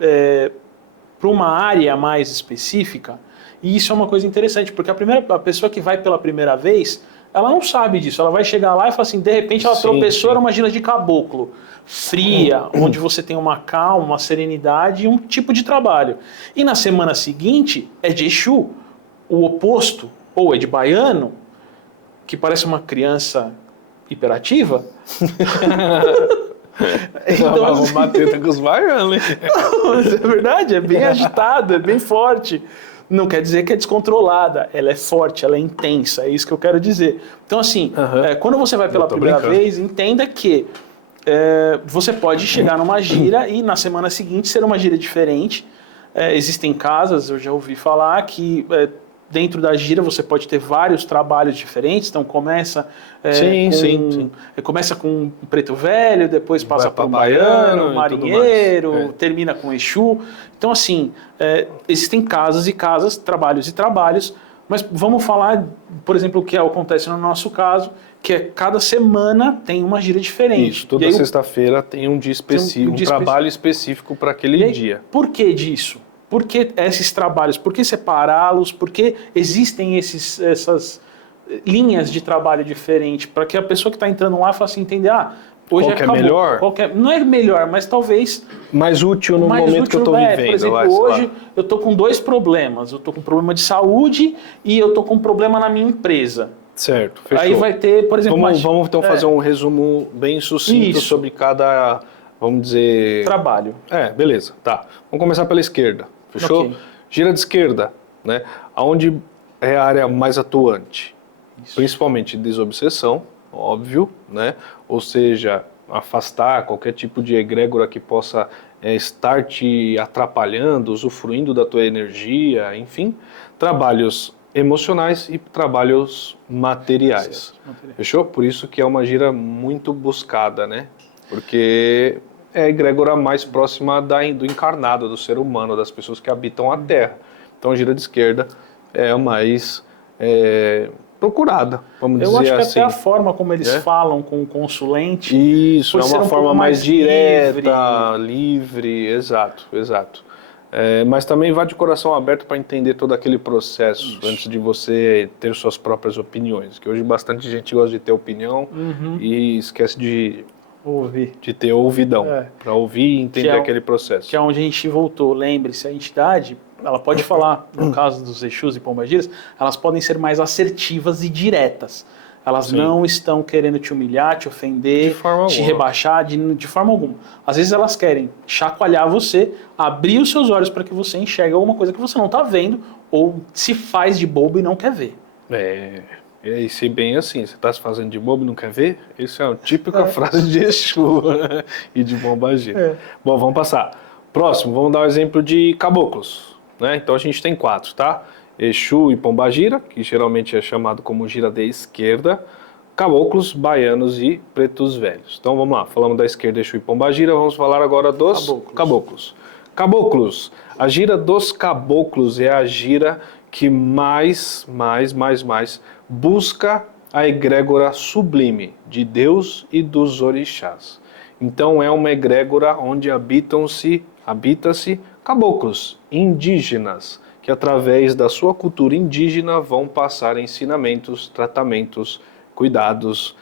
para uma área mais específica? E isso é uma coisa interessante, porque a pessoa que vai pela primeira vez, ela não sabe disso, ela vai chegar lá e falar assim, de repente ela tropeçou, era uma gira de caboclo, fria, onde você tem uma calma, uma serenidade e um tipo de trabalho. E na semana seguinte é de Exu, o oposto, ou é de baiano, que parece uma criança hiperativa. Então, vamos bater com os baianos. É verdade, é bem agitado, é bem forte. Não quer dizer que é descontrolada, ela é forte, ela é intensa, é isso que eu quero dizer. Então, assim, quando você vai pela primeira vez, entenda que você pode chegar numa gira e na semana seguinte ser uma gira diferente. Existem casas, eu já ouvi falar, que dentro da gira você pode ter vários trabalhos diferentes, então começa começa com um preto velho, depois passa para um baiano, marinheiro, termina com Exu. Então assim, existem casas e casas, trabalhos e trabalhos, mas vamos falar, por exemplo, o que acontece no nosso caso, que é cada semana tem uma gira diferente. Isso, toda sexta-feira tem um dia específico, um trabalho específico para aquele dia. Por que disso? Por que esses trabalhos? Por que separá-los? Por que existem essas linhas de trabalho diferentes? Para que a pessoa que está entrando lá faça entender, hoje qual que é melhor? Não é melhor, mas talvez... mais útil no momento que eu estou vivendo. Por exemplo, hoje eu estou com 2 problemas. Eu estou com um problema de saúde e eu estou com um problema na minha empresa. Certo, fechou. Aí vai ter, por exemplo... Vamos então fazer um resumo bem sucinto sobre cada, vamos dizer... trabalho. Beleza, tá. Vamos começar pela esquerda, fechou? Okay. Gira de esquerda, né? Onde é a área mais atuante? Isso. Principalmente desobsessão, óbvio, né? Ou seja, afastar qualquer tipo de egrégora que possa estar te atrapalhando, usufruindo da tua energia, enfim. Trabalhos emocionais e trabalhos materiais. Fechou? Por isso que é uma gira muito buscada, né? Porque é a egrégora mais próxima do encarnado, do ser humano, das pessoas que habitam a Terra. Então a gira de esquerda é a mais procurada, vamos dizer assim. Eu acho que até a forma como eles falam com o consulente... Isso, é uma forma mais direta, livre, exato. Mas também vá de coração aberto para entender todo aquele processo antes de você ter suas próprias opiniões. Que hoje bastante gente gosta de ter opinião e esquece de ter ouvidão, para ouvir e entender aquele processo. Que é onde a gente voltou. Lembre-se, a entidade, ela pode falar, no caso dos Exus e Pombagiras, elas podem ser mais assertivas e diretas. Elas não estão querendo te humilhar, te ofender, te rebaixar, de forma alguma. Às vezes elas querem chacoalhar você, abrir os seus olhos para que você enxergue alguma coisa que você não está vendo ou se faz de bobo e não quer ver. E se bem assim, você está se fazendo de bobo e não quer ver? Isso é uma típica frase de Exu e de Pombagira. Bom, vamos passar. Próximo, vamos dar um exemplo de caboclos. Né? Então a gente tem 4, tá? Exu e Pombagira, que geralmente é chamado como gira de esquerda, caboclos, baianos e pretos velhos. Então vamos lá, falamos da esquerda, Exu e Pombagira, vamos falar agora dos caboclos. Caboclos. A gira dos caboclos é a gira que mais busca a egrégora sublime de Deus e dos orixás. Então é uma egrégora onde habita-se caboclos indígenas, que através da sua cultura indígena vão passar ensinamentos, tratamentos, cuidados.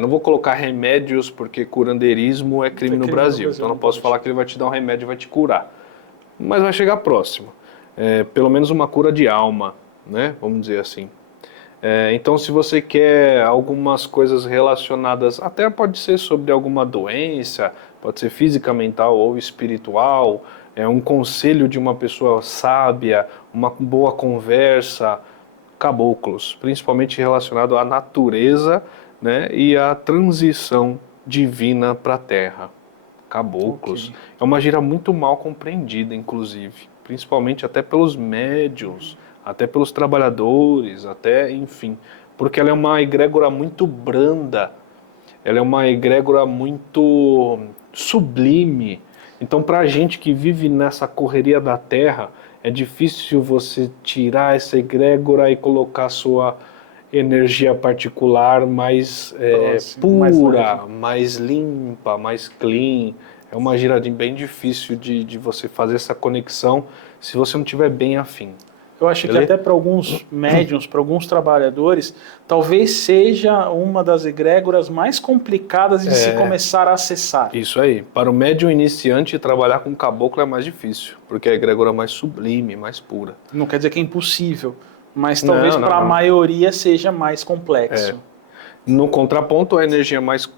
Não vou colocar remédios, porque curandeirismo é crime no Brasil. Então não posso falar que ele vai te dar um remédio e vai te curar. Mas vai chegar próximo. Pelo menos uma cura de alma, né? Vamos dizer assim. Então, se você quer algumas coisas relacionadas, até pode ser sobre alguma doença, pode ser física, mental ou espiritual, um conselho de uma pessoa sábia, uma boa conversa, caboclos, principalmente relacionado à natureza, né, e à transição divina para a Terra. Caboclos. Okay. É uma gira muito mal compreendida, inclusive, principalmente até pelos médiuns, até pelos trabalhadores, enfim, porque ela é uma egrégora muito branda, ela é uma egrégora muito sublime. Então, para a gente que vive nessa correria da Terra, é difícil você tirar essa egrégora e colocar sua energia particular mais pura, mais limpa, mais clean. É uma gira bem difícil de você fazer essa conexão se você não estiver bem afim. Eu acho que até para alguns médiuns, para alguns trabalhadores, talvez seja uma das egrégoras mais complicadas de se começar a acessar. Isso aí. Para o médium iniciante, trabalhar com caboclo é mais difícil, porque é a egrégora mais sublime, mais pura. Não quer dizer que é impossível, mas talvez para a maioria seja mais complexo. No contraponto, a energia mais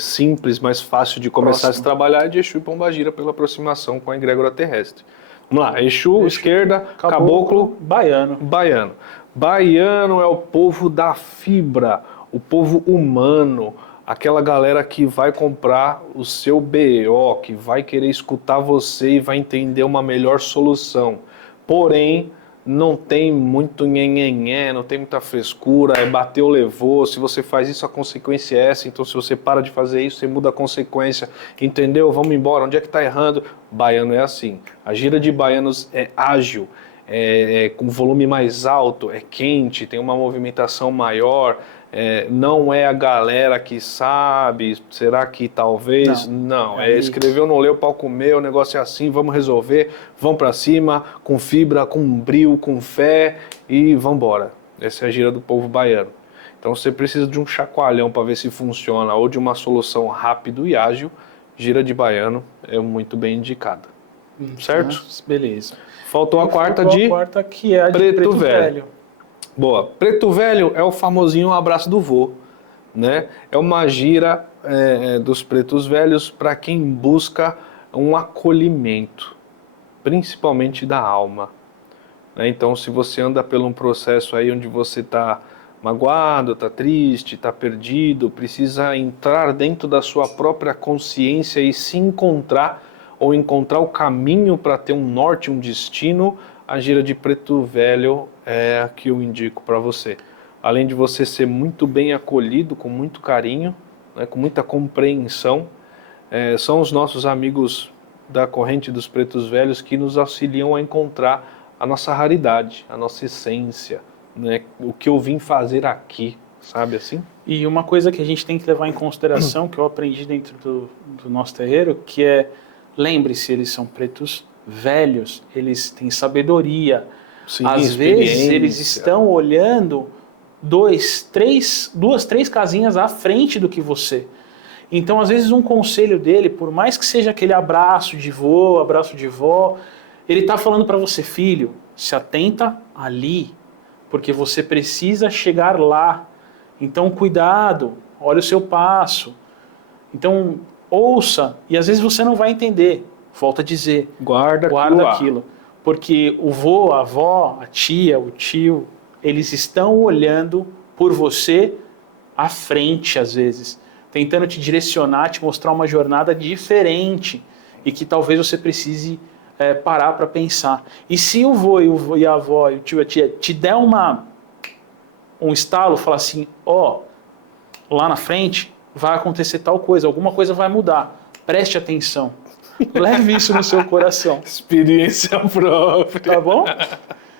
simples, mais fácil de começar a se trabalhar é de Exu e Pombagira pela aproximação com a egrégora terrestre. Vamos lá, Exu, esquerda, caboclo, baiano. Baiano é o povo da fibra, o povo humano, aquela galera que vai comprar o seu BO, que vai querer escutar você e vai entender uma melhor solução. Porém, não tem muito nhenhenhé, não tem muita frescura, bateu, levou, se você faz isso a consequência é essa, então se você para de fazer isso, você muda a consequência, entendeu? Vamos embora, onde é que está errando? Baiano é assim, a gira de baianos é ágil, com volume mais alto, é quente, tem uma movimentação maior, não é a galera que sabe, será que talvez? Não, escreveu, não leu, pau comeu, o negócio é assim, vamos resolver, vamos pra cima, com fibra, com brio, com fé e vambora. Essa é a gira do povo baiano. Então você precisa de um chacoalhão para ver se funciona ou de uma solução rápido e ágil, gira de baiano é muito bem indicada. Certo? Beleza. Faltou a quarta que é a de preto velho. Boa. Preto velho é o famosinho abraço do vô, né? É uma gira dos pretos velhos para quem busca um acolhimento, principalmente da alma. Né? Então, se você anda por um processo aí onde você está magoado, está triste, está perdido, precisa entrar dentro da sua própria consciência e se encontrar ou encontrar o caminho para ter um norte, um destino, a gira de preto velho é a que eu indico para você. Além de você ser muito bem acolhido, com muito carinho, né, com muita compreensão, são os nossos amigos da corrente dos pretos velhos que nos auxiliam a encontrar a nossa raridade, a nossa essência, né, o que eu vim fazer aqui, sabe assim? E uma coisa que a gente tem que levar em consideração, que eu aprendi dentro do nosso terreiro, que é, lembre-se, eles são pretos velhos, eles têm sabedoria. Sim, às vezes eles estão olhando duas, três casinhas à frente do que você. Então, às vezes, um conselho dele, por mais que seja aquele abraço de vô, abraço de vó, ele está falando para você, filho, se atenta ali, porque você precisa chegar lá. Então, cuidado, olha o seu passo. Então, ouça, e às vezes você não vai entender. Volto a dizer, guarda aquilo. Porque o vô, a avó, a tia, o tio, eles estão olhando por você à frente, às vezes, tentando te direcionar, te mostrar uma jornada diferente e que talvez você precise parar para pensar. E se o vô e a avó e o tio e a tia te der um estalo, falar assim, lá na frente vai acontecer tal coisa, alguma coisa vai mudar, preste atenção. Leve isso no seu coração. Experiência própria. Tá bom?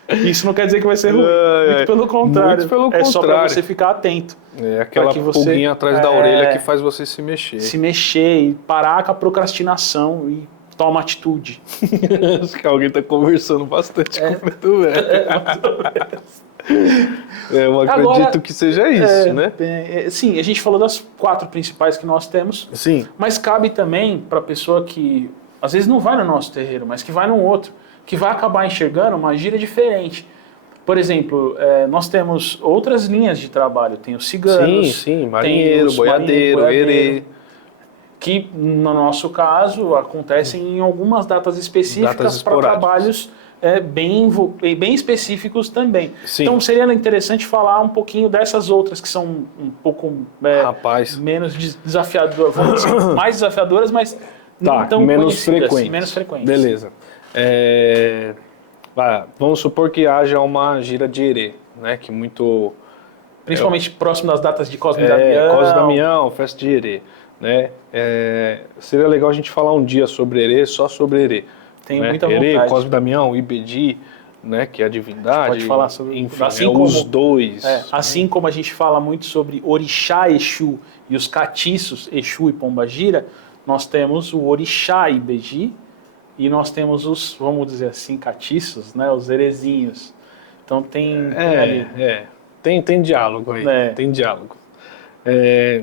Isso não quer dizer que vai ser ruim. Muito pelo contrário. Muito pelo é só para contrário. você ficar atento. É aquela que você, pulguinha atrás da orelha que faz você se mexer. Se mexer e parar com a procrastinação e toma atitude. Acho que alguém está conversando bastante com o Preto Velho. Eu acredito Agora, que seja isso, né? Sim, a gente falou das 4 principais que nós temos. Sim. Mas cabe também para a pessoa que às vezes não vai no nosso terreiro, mas que vai num outro, que vai acabar enxergando uma gíria diferente. Por exemplo, nós temos outras linhas de trabalho. Tem os ciganos, sim, marinheiro, boiadeiro, herê. Que, no nosso caso, acontecem em algumas datas específicas para trabalhos bem específicos também. Sim. Então, seria interessante falar um pouquinho dessas outras que são um pouco menos desafiadoras, vamos dizer, mais desafiadoras, mas não tão menos frequentes. Beleza. Vamos supor que haja uma gira de herê, né? Que muito... Principalmente próximo das datas de Cosme e Damião. Cosme e Damião, festa de herê. Né? Seria legal a gente falar um dia sobre herê, só sobre herê. Tenho muita vontade. Herê, Cosme e Damião, Ibedi, né? Que é a divindade. Pode falar sobre... Enfim, os dois. Assim como a gente fala muito sobre Orixá, Exu e os catiços, Exu e Pombagira, nós temos o Orixá Ibedi e nós temos os, vamos dizer assim, catiços, né? Os herezinhos. Então tem... Tem diálogo aí, tem diálogo.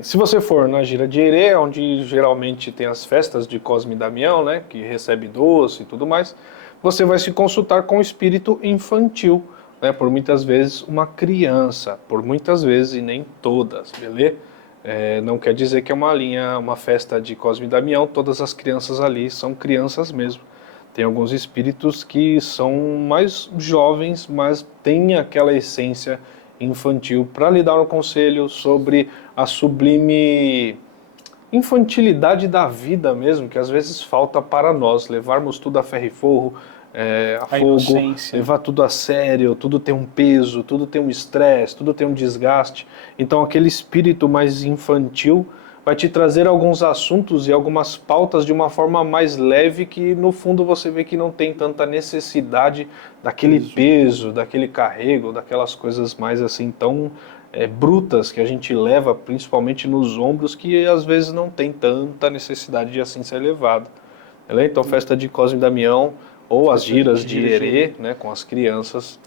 Se você for na gira de herê, onde geralmente tem as festas de Cosme e Damião, né, que recebe doce e tudo mais, você vai se consultar com o espírito infantil, né, por muitas vezes uma criança, por muitas vezes e nem todas, beleza? Não quer dizer que é uma festa de Cosme e Damião, todas as crianças ali são crianças mesmo. Tem alguns espíritos que são mais jovens, mas têm aquela essência infantil para lhe dar um conselho sobre a sublime infantilidade da vida mesmo, que às vezes falta para nós, levarmos tudo a ferro e fogo, a fogo, inocência. Levar tudo a sério, tudo tem um peso, tudo tem um estresse, tudo tem um desgaste. Então aquele espírito mais infantil vai te trazer alguns assuntos e algumas pautas de uma forma mais leve, que no fundo você vê que não tem tanta necessidade daquele peso, daquele carrego, daquelas coisas mais assim tão brutas que a gente leva principalmente nos ombros, que às vezes não tem tanta necessidade de assim ser levado. Então festa de Cosme e Damião ou as giras de herê, né, com as crianças,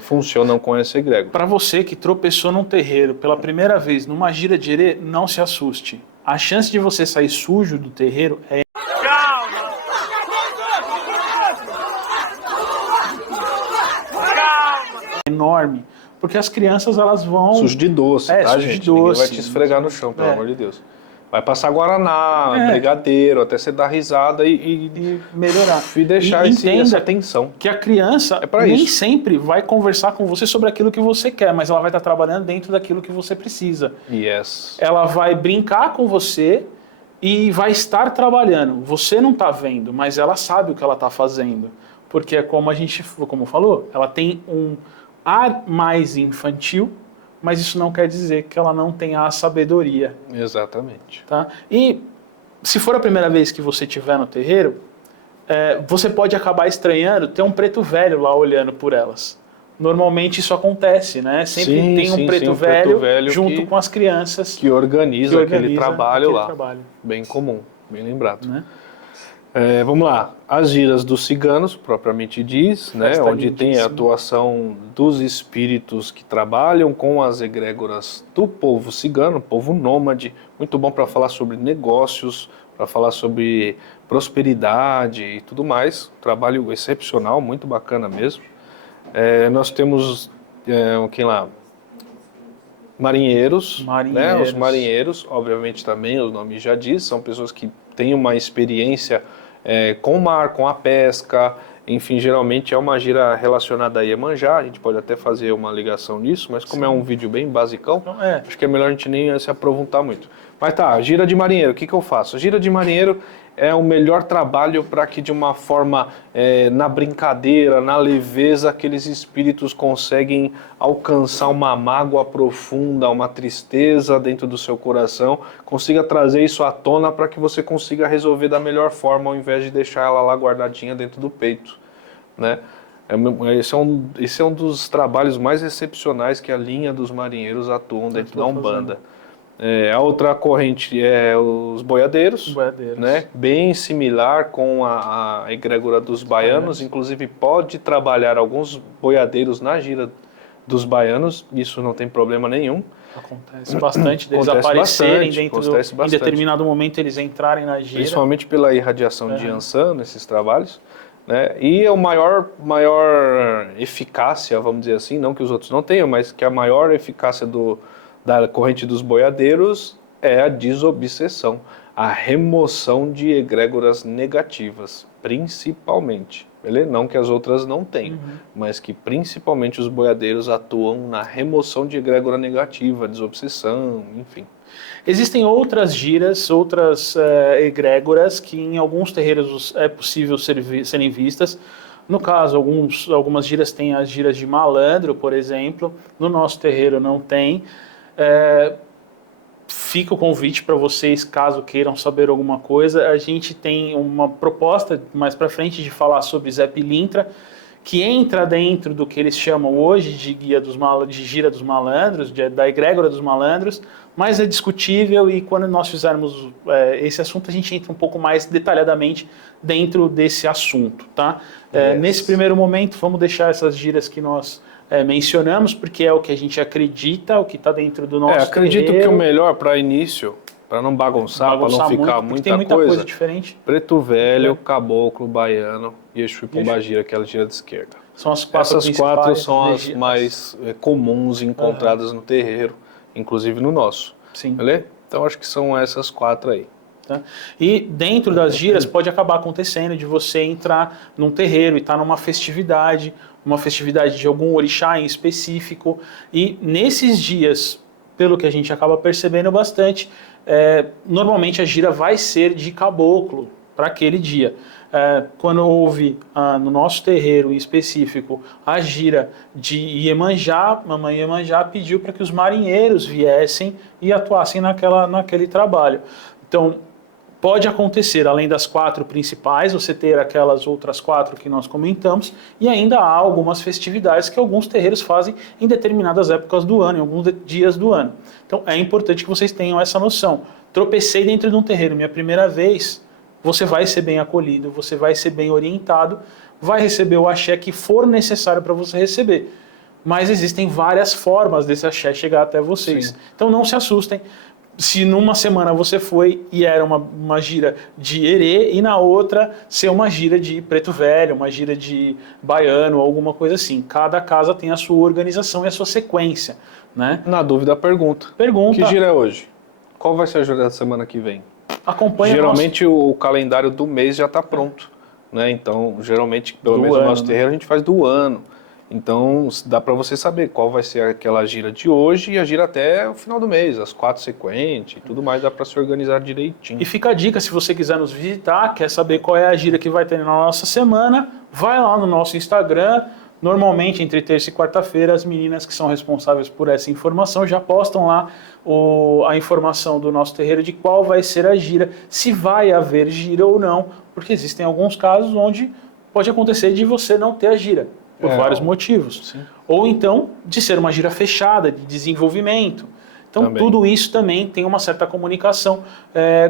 funcionam com esse egrégor. Para você que tropeçou num terreiro pela primeira vez numa gira de herê, não se assuste. A chance de você sair sujo do terreiro é enorme, porque as crianças elas vão... Sujo de doce, tá, sujo gente? de doce. Ninguém vai te esfregar no chão, pelo amor de Deus. Vai passar guaraná, brigadeiro, até você dar risada e melhorar. E deixar essa tensão. Que a criança nem sempre vai conversar com você sobre aquilo que você quer, mas ela vai estar trabalhando dentro daquilo que você precisa. Yes. Ela vai brincar com você e vai estar trabalhando. Você não está vendo, mas ela sabe o que ela está fazendo. Porque é como falou, ela tem um ar mais infantil, mas isso não quer dizer que ela não tenha a sabedoria. Exatamente. Tá? E se for a primeira vez que você estiver no terreiro, você pode acabar estranhando ter um preto velho lá olhando por elas. Normalmente isso acontece, né? Sempre tem um preto velho junto com as crianças. Que organiza aquele trabalho lá. Trabalho. Bem comum, bem lembrado. Né? Vamos lá, as giras dos ciganos, propriamente diz, né, onde tem a atuação dos espíritos que trabalham com as egrégoras do povo cigano, povo nômade, muito bom para falar sobre negócios, para falar sobre prosperidade e tudo mais, trabalho excepcional, muito bacana mesmo. Nós temos, quem lá? Marinheiros. Né? Os marinheiros, obviamente também, o nome já diz, são pessoas que têm uma experiência com o mar, com a pesca, enfim, geralmente é uma gira relacionada a Iemanjá, a gente pode até fazer uma ligação nisso, mas como é um vídeo bem basicão, acho que é melhor a gente nem se aprofundar muito. Mas tá, gira de marinheiro, o que eu faço? Gira de marinheiro é o melhor trabalho para que de uma forma, na brincadeira, na leveza, aqueles espíritos conseguem alcançar uma mágoa profunda, uma tristeza dentro do seu coração, consiga trazer isso à tona para que você consiga resolver da melhor forma, ao invés de deixar ela lá guardadinha dentro do peito, né? Esse é um dos trabalhos mais excepcionais que a linha dos marinheiros atuam dentro da Umbanda. A outra corrente é os boiadeiros, né? Bem similar com a egrégora dos baianos, inclusive pode trabalhar alguns boiadeiros na gira dos baianos, isso não tem problema nenhum. Acontece bastante deles aparecerem dentro em determinado momento eles entrarem na gira. Principalmente pela irradiação de Yansan nesses trabalhos. Né? E a maior eficácia, vamos dizer assim, não que os outros não tenham, mas que a maior eficácia da corrente dos boiadeiros é a desobsessão, a remoção de egrégoras negativas, principalmente. Beleza? Não que as outras não tenham, mas que principalmente os boiadeiros atuam na remoção de egrégora negativa, desobsessão, enfim. Existem outras giras, outras egrégoras que em alguns terreiros é possível serem vistas. No caso, algumas giras têm as giras de malandro, por exemplo. No nosso terreiro não tem. Fica o convite para vocês, caso queiram saber alguma coisa. A gente tem uma proposta mais para frente de falar sobre Zé Pilintra, que entra dentro do que eles chamam hoje de gira dos malandros, da egrégora dos malandros, mas é discutível e quando nós fizermos esse assunto a gente entra um pouco mais detalhadamente dentro desse assunto, tá? Nesse primeiro momento vamos deixar essas giras que nós mencionamos, porque é o que a gente acredita, o que está dentro do nosso acredito terreiro. Que o melhor para início, para não bagunçar, para não ficar muita coisa diferente. Preto Velho, Caboclo, Baiano e Exu e Pombagira, aquela gira de esquerda. São as quatro Essas quatro são as mais comuns encontradas no terreiro, inclusive no nosso. Sim. Beleza? Então acho que são essas quatro aí. Tá? E dentro das giras pode acabar acontecendo de você entrar num terreiro e estar numa festividade, uma festividade de algum orixá em específico, e nesses dias, pelo que a gente acaba percebendo bastante, normalmente a gira vai ser de caboclo para aquele dia. Quando houve no nosso terreiro em específico a gira de Iemanjá, mamãe Iemanjá pediu para que os marinheiros viessem e atuassem naquele trabalho. Então, pode acontecer, além das quatro principais, você ter aquelas outras quatro que nós comentamos, e ainda há algumas festividades que alguns terreiros fazem em determinadas épocas do ano, em alguns dias do ano. Então é importante que vocês tenham essa noção. Tropecei dentro de um terreiro, minha primeira vez, você vai ser bem acolhido, você vai ser bem orientado, vai receber o axé que for necessário para você receber. Mas existem várias formas desse axé chegar até vocês. Sim. Então não se assustem. Se numa semana você foi e era uma gira de herê e na outra ser uma gira de preto velho, uma gira de baiano, alguma coisa assim. Cada casa tem a sua organização e a sua sequência, né? Na dúvida, pergunta. Que gira é hoje? Qual vai ser a gira da semana que vem? Acompanha. Geralmente o calendário do mês já está pronto, né? Então, geralmente, pelo menos no nosso terreiro, a gente faz do ano. Então, dá para você saber qual vai ser aquela gira de hoje e a gira até o final do mês, as 4 sequentes e tudo mais, dá para se organizar direitinho. E fica a dica, se você quiser nos visitar, quer saber qual é a gira que vai ter na nossa semana, vai lá no nosso Instagram. Normalmente, entre terça e quarta-feira, as meninas que são responsáveis por essa informação já postam lá a informação do nosso terreiro de qual vai ser a gira, se vai haver gira ou não, porque existem alguns casos onde pode acontecer de você não ter a gira. Por vários motivos. Sim. Ou então, de ser uma gira fechada, de desenvolvimento. Então, tudo isso também tem uma certa comunicação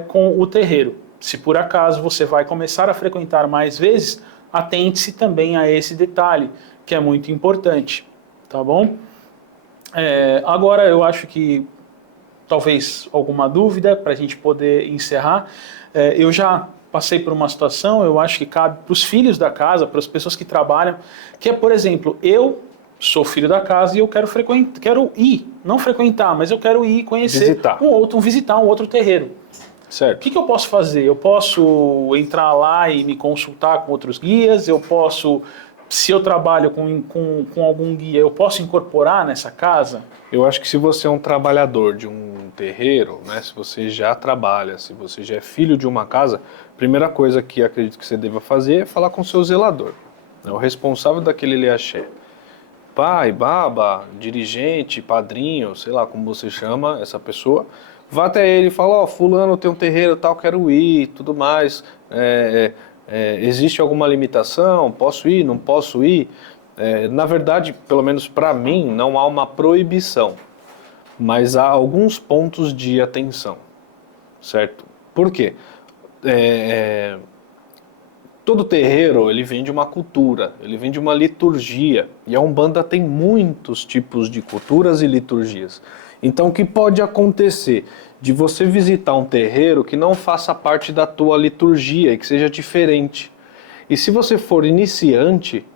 com o terreiro. Se por acaso você vai começar a frequentar mais vezes, atente-se também a esse detalhe, que é muito importante. Tá bom? Agora, eu acho que talvez alguma dúvida para a gente poder encerrar. Eu já passei por uma situação, eu acho que cabe para os filhos da casa, para as pessoas que trabalham, que é, por exemplo, eu sou filho da casa e eu quero ir, não frequentar, mas eu quero ir conhecer visitar um outro terreiro. Certo. O que eu posso fazer? Eu posso entrar lá e me consultar com outros guias, eu posso se eu trabalho com algum guia, eu posso incorporar nessa casa? Eu acho que se você é um trabalhador de um terreiro, né, se você já trabalha, se você já é filho de uma casa, a primeira coisa que acredito que você deva fazer é falar com o seu zelador, né, o responsável daquele Liaxé. Pai, baba, dirigente, padrinho, sei lá como você chama essa pessoa, vá até ele e fala, ó, fulano tem um terreiro tal, quero ir, tudo mais, existe alguma limitação, posso ir, não posso ir? Na verdade, pelo menos para mim, não há uma proibição, mas há alguns pontos de atenção, certo? Por quê? Todo terreiro, ele vem de uma cultura, ele vem de uma liturgia, e a Umbanda tem muitos tipos de culturas e liturgias. Então, o que pode acontecer de você visitar um terreiro que não faça parte da tua liturgia e que seja diferente? E se você for iniciante,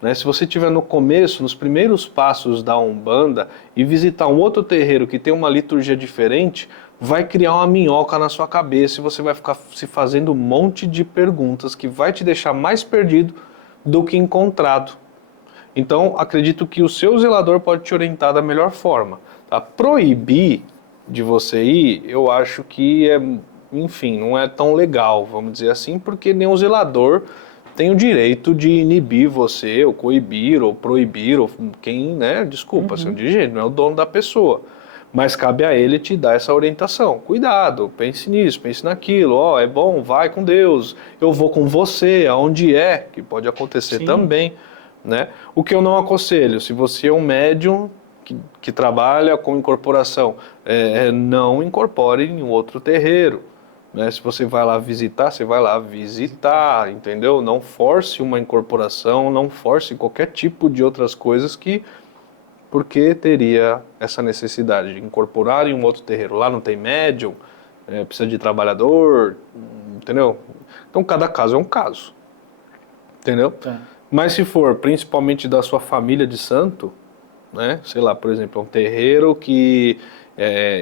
né, se você estiver no começo, nos primeiros passos da Umbanda e visitar um outro terreiro que tem uma liturgia diferente, vai criar uma minhoca na sua cabeça e você vai ficar se fazendo um monte de perguntas que vai te deixar mais perdido do que encontrado. Então, acredito que o seu zelador pode te orientar da melhor forma. Tá? Proibir de você ir, eu acho que enfim, não é tão legal, vamos dizer assim, porque nenhum zelador tem o direito de inibir você, ou coibir, ou proibir, ou quem, né, desculpa, seu dirigente, não é o dono da pessoa. Mas cabe a ele te dar essa orientação. Cuidado, pense nisso, pense naquilo, ó, é bom, vai com Deus, eu vou com você, aonde é, que pode acontecer Sim. também, né? O que eu não aconselho, se você é um médium que trabalha com incorporação, não incorpore em outro terreiro. Né? Se você vai lá visitar, você vai lá visitar, entendeu? Não force uma incorporação, não force qualquer tipo de outras coisas porque teria essa necessidade de incorporar em um outro terreiro. Lá não tem médium, precisa de trabalhador, entendeu? Então cada caso é um caso, entendeu? Mas se for principalmente da sua família de santo, né? Sei lá, por exemplo, um terreiro que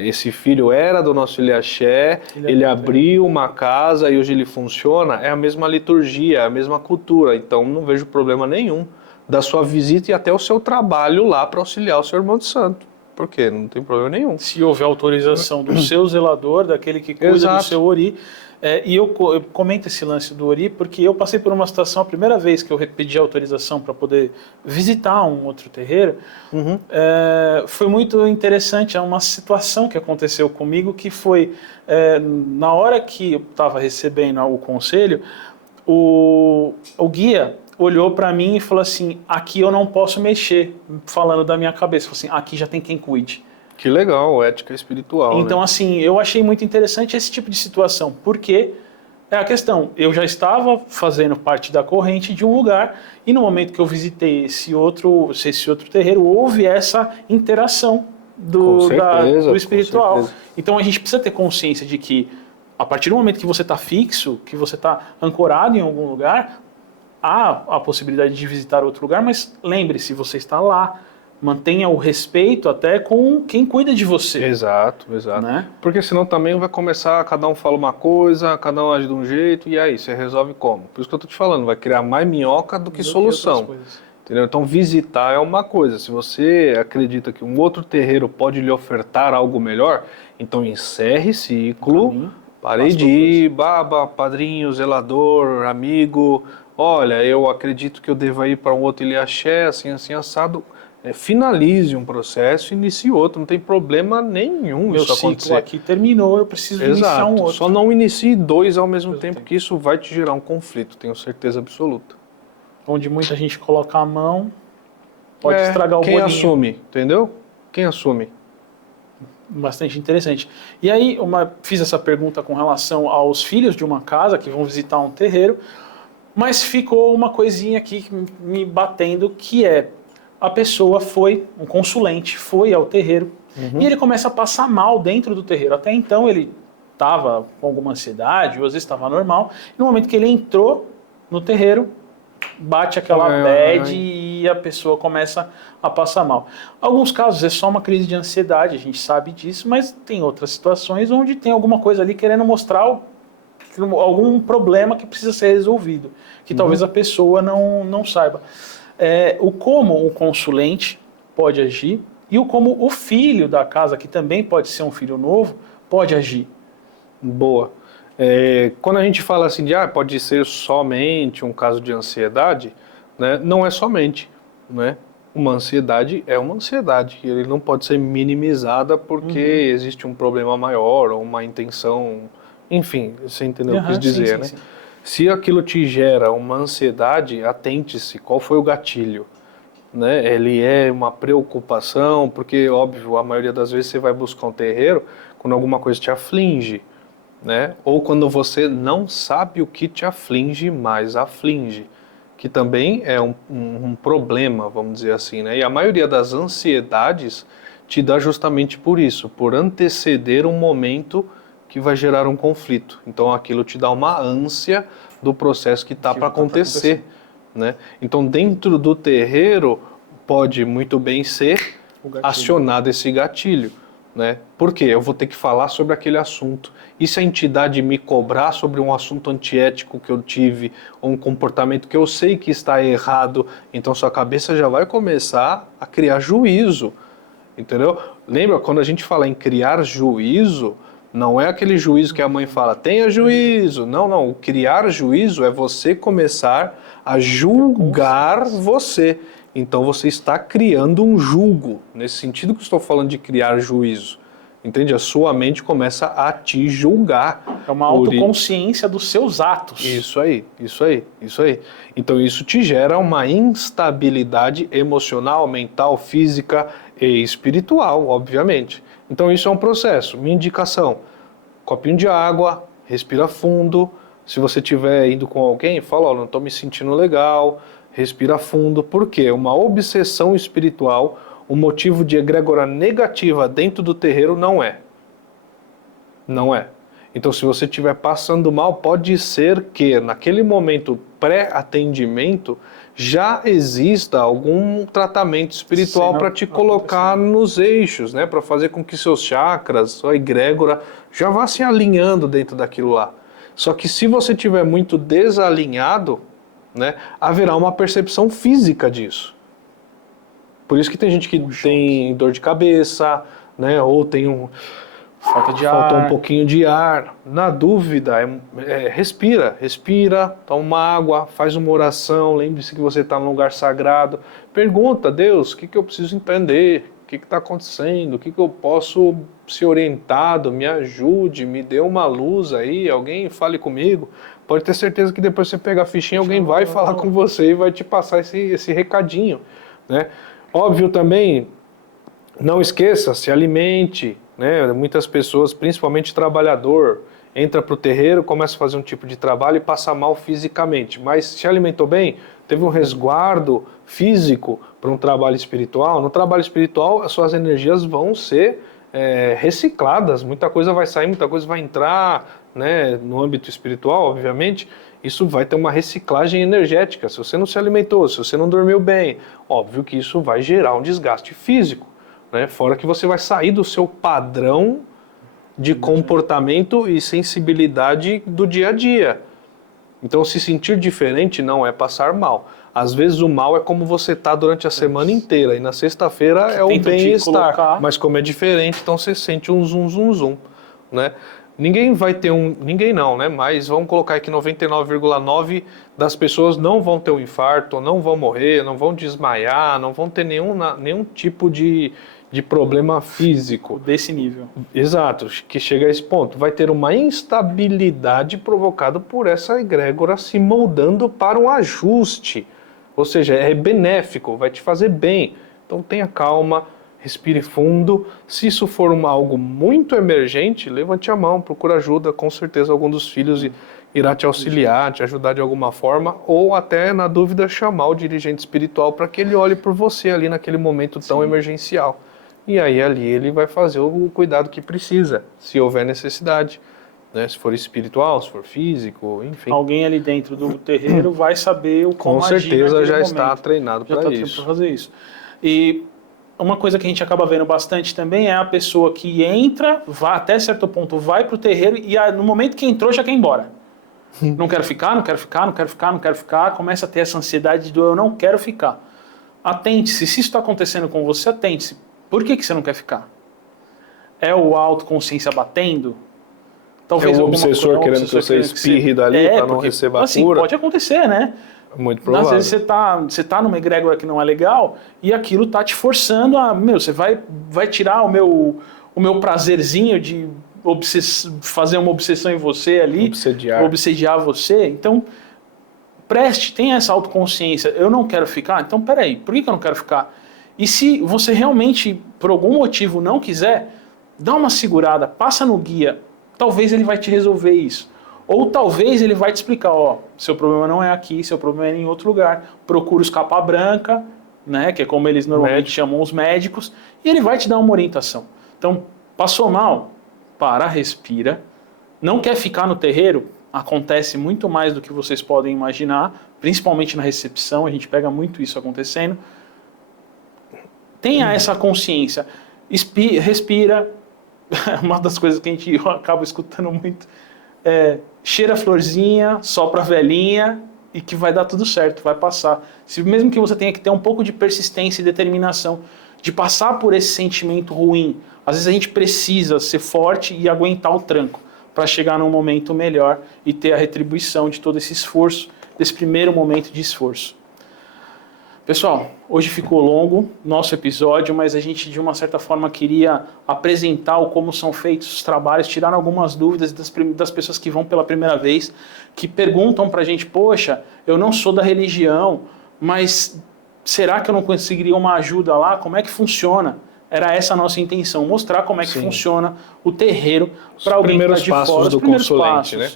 esse filho era do nosso Iliaxé, ele abriu uma casa e hoje ele funciona, é a mesma liturgia, é a mesma cultura, então não vejo problema nenhum da sua visita e até o seu trabalho lá para auxiliar o seu irmão de santo. Por quê? Não tem problema nenhum. Se houver autorização do seu zelador, daquele que cuida do seu Ori. E eu comento esse lance do Ori porque eu passei por uma situação, a primeira vez que eu pedi autorização para poder visitar um outro terreiro, foi muito interessante. É uma situação que aconteceu comigo que foi, na hora que eu estava recebendo o conselho, o guia olhou para mim e falou assim, aqui eu não posso mexer, falando da minha cabeça, falou assim, aqui já tem quem cuide. Que legal, ética espiritual. Então, né? assim, eu achei muito interessante esse tipo de situação, porque é a questão, eu já estava fazendo parte da corrente de um lugar, e no momento que eu visitei esse outro terreiro, houve essa interação do espiritual. Então, a gente precisa ter consciência de que, a partir do momento que você está fixo, que você está ancorado em algum lugar, há a possibilidade de visitar outro lugar, mas lembre-se, você está lá. Mantenha o respeito até com quem cuida de você. Exato. Né? Porque senão também vai começar, cada um fala uma coisa, cada um age de um jeito, e aí, você resolve como? Por isso que eu tô te falando, vai criar mais minhoca do que solução. Entendeu? Então visitar é uma coisa, se você acredita que um outro terreiro pode lhe ofertar algo melhor, então encerre ciclo, parei de ir, baba, padrinho, zelador, amigo, olha, eu acredito que eu devo ir para um outro Iliaxé, assim, assado. Finalize um processo e inicie outro, não tem problema nenhum isso acontecer. Meu ciclo aqui terminou, eu preciso iniciar um outro. Só não inicie dois ao mesmo tempo, que isso vai te gerar um conflito, tenho certeza absoluta. Onde muita gente coloca a mão, pode estragar o bolinho. Quem assume, entendeu? Quem assume? Bastante interessante. E aí, fiz essa pergunta com relação aos filhos de uma casa que vão visitar um terreiro, mas ficou uma coisinha aqui me batendo, que é a pessoa um consulente foi ao terreiro e ele começa a passar mal dentro do terreiro. Até então ele estava com alguma ansiedade, ou às vezes estava normal. E no momento que ele entrou no terreiro, bate aquela bad e a pessoa começa a passar mal. Alguns casos é só uma crise de ansiedade, a gente sabe disso, mas tem outras situações onde tem alguma coisa ali querendo mostrar algum problema que precisa ser resolvido, que talvez a pessoa não saiba. O como o consulente pode agir e o como o filho da casa, que também pode ser um filho novo, pode agir. Boa. Quando a gente fala assim de pode ser somente um caso de ansiedade, né, não é somente, né? Uma ansiedade é uma ansiedade, ele não pode ser minimizada porque existe um problema maior ou uma intenção, enfim, você entendeu o que eu quis dizer, sim, né? sim. Se aquilo te gera uma ansiedade, atente-se, qual foi o gatilho? Né? Ele é uma preocupação, porque, óbvio, a maioria das vezes você vai buscar um terreiro quando alguma coisa te aflige, né? Ou quando você não sabe o que te aflige, mas aflige, que também é um problema, vamos dizer assim, né? E a maioria das ansiedades te dá justamente por isso, por anteceder um momento que vai gerar um conflito. Então aquilo te dá uma ânsia do processo que está para acontecer, né? Então dentro do terreiro pode muito bem ser acionado esse gatilho, né? Por quê? Eu vou ter que falar sobre aquele assunto. E se a entidade me cobrar sobre um assunto antiético que eu tive, ou um comportamento que eu sei que está errado, então sua cabeça já vai começar a criar juízo, entendeu? Lembra, quando a gente fala em criar juízo, não é aquele juízo que a mãe fala, tenha juízo. Não. O criar juízo é você começar a julgar você. Então você está criando um julgo, nesse sentido que estou falando de criar juízo. Entende? A sua mente começa a te julgar. É uma autoconsciência dos seus atos. Isso aí. Então isso te gera uma instabilidade emocional, mental, física e espiritual, obviamente. Então isso é um processo. Minha indicação, copinho de água, respira fundo. Se você estiver indo com alguém, fala, não estou me sentindo legal, respira fundo. Por quê? Uma obsessão espiritual, um motivo de egrégora negativa dentro do terreiro não é. Não é. Então, se você estiver passando mal, pode ser que naquele momento pré-atendimento já exista algum tratamento espiritual para te colocar nos eixos, né? Para fazer com que seus chakras, sua egrégora, já vá se alinhando dentro daquilo lá. Só que se você estiver muito desalinhado, né, haverá uma percepção física disso. Por isso que tem gente que tem dor de cabeça, né, ou tem falta um pouquinho de ar. Na dúvida, respira, toma uma água, faz uma oração, lembre-se que você está num lugar sagrado. Pergunta, Deus, o que eu preciso entender? O que está acontecendo? O que eu posso ser orientado? Me ajude, me dê uma luz aí, alguém fale comigo. Pode ter certeza que depois você pega a fichinha, alguém vai falar com você e vai te passar esse recadinho, né? Óbvio também, não esqueça, se alimente, né? Muitas pessoas, principalmente trabalhador, entra para o terreiro, começa a fazer um tipo de trabalho e passa mal fisicamente, mas se alimentou bem, teve um resguardo físico para um trabalho espiritual. No trabalho espiritual, as suas energias vão ser recicladas, muita coisa vai sair, muita coisa vai entrar, né? No âmbito espiritual, obviamente, isso vai ter uma reciclagem energética. Se você não se alimentou, se você não dormiu bem, óbvio que isso vai gerar um desgaste físico, né? Fora que você vai sair do seu padrão de comportamento e sensibilidade do dia a dia. Então, se sentir diferente não é passar mal. Às vezes o mal é como você está durante a semana inteira, e na sexta-feira é o bem-estar, mas como é diferente, então você sente um zum, né? Ninguém vai ter ninguém não, né? Mas vamos colocar aqui 99,9% das pessoas não vão ter um infarto, não vão morrer, não vão desmaiar, não vão ter nenhum tipo de problema físico. Desse nível. Exato, que chega a esse ponto. Vai ter uma instabilidade provocada por essa egrégora se moldando para um ajuste. Ou seja, é benéfico, vai te fazer bem. Então tenha calma, respire fundo. Se isso for algo muito emergente, levante a mão, procura ajuda. Com certeza algum dos filhos irá te auxiliar, te ajudar de alguma forma. Ou até, na dúvida, chamar o dirigente espiritual para que ele olhe por você ali naquele momento tão emergencial. E aí ali ele vai fazer o cuidado que precisa, se houver necessidade. Né? Se for espiritual, se for físico, enfim. Alguém ali dentro do terreiro vai saber o como agir. Com certeza já momento. está treinado para isso. Para fazer isso. E uma coisa que a gente acaba vendo bastante também é a pessoa que entra, vai até certo ponto, vai para o terreiro e no momento que entrou já quer ir embora. Não quero ficar, não quero ficar, não quero ficar, não quero ficar. Começa a ter essa ansiedade do eu não quero ficar. Atente-se, se isso está acontecendo com você, atente-se. Por que você não quer ficar? É o autoconsciência batendo? Talvez é o obsessor querendo que você espirre dali para não receber a assim, cura. Pode acontecer, né? Muito provável. Às vezes você tá numa egrégora que não é legal e aquilo tá te forçando a... você vai tirar o meu prazerzinho de fazer uma obsessão em você ali. Obsediar você. Então, tenha essa autoconsciência. Eu não quero ficar? Então, peraí, por que eu não quero ficar? E se você realmente, por algum motivo, não quiser, dá uma segurada, passa no guia. Talvez ele vai te resolver isso. Ou talvez ele vai te explicar, seu problema não é aqui, seu problema é em outro lugar. Procura os capa branca, né, que é como eles normalmente chamam os médicos, e ele vai te dar uma orientação. Então, passou mal? Para, respira. Não quer ficar no terreiro? Acontece muito mais do que vocês podem imaginar, principalmente na recepção, a gente pega muito isso acontecendo. Tenha essa consciência. Respira. Uma das coisas que eu acabo escutando muito cheira a florzinha, sopra a velhinha e que vai dar tudo certo, vai passar. Mesmo que você tenha que ter um pouco de persistência e determinação de passar por esse sentimento ruim, às vezes a gente precisa ser forte e aguentar o tranco para chegar num momento melhor e ter a retribuição de todo esse esforço, desse primeiro momento de esforço. Pessoal, hoje ficou longo nosso episódio, mas a gente de uma certa forma queria apresentar como são feitos os trabalhos, tirar algumas dúvidas das pessoas que vão pela primeira vez, que perguntam pra gente, poxa, eu não sou da religião, mas será que eu não conseguiria uma ajuda lá? Como é que funciona? Era essa a nossa intenção, mostrar como é que funciona o terreiro para alguém que está de fora. Os primeiros passos, né?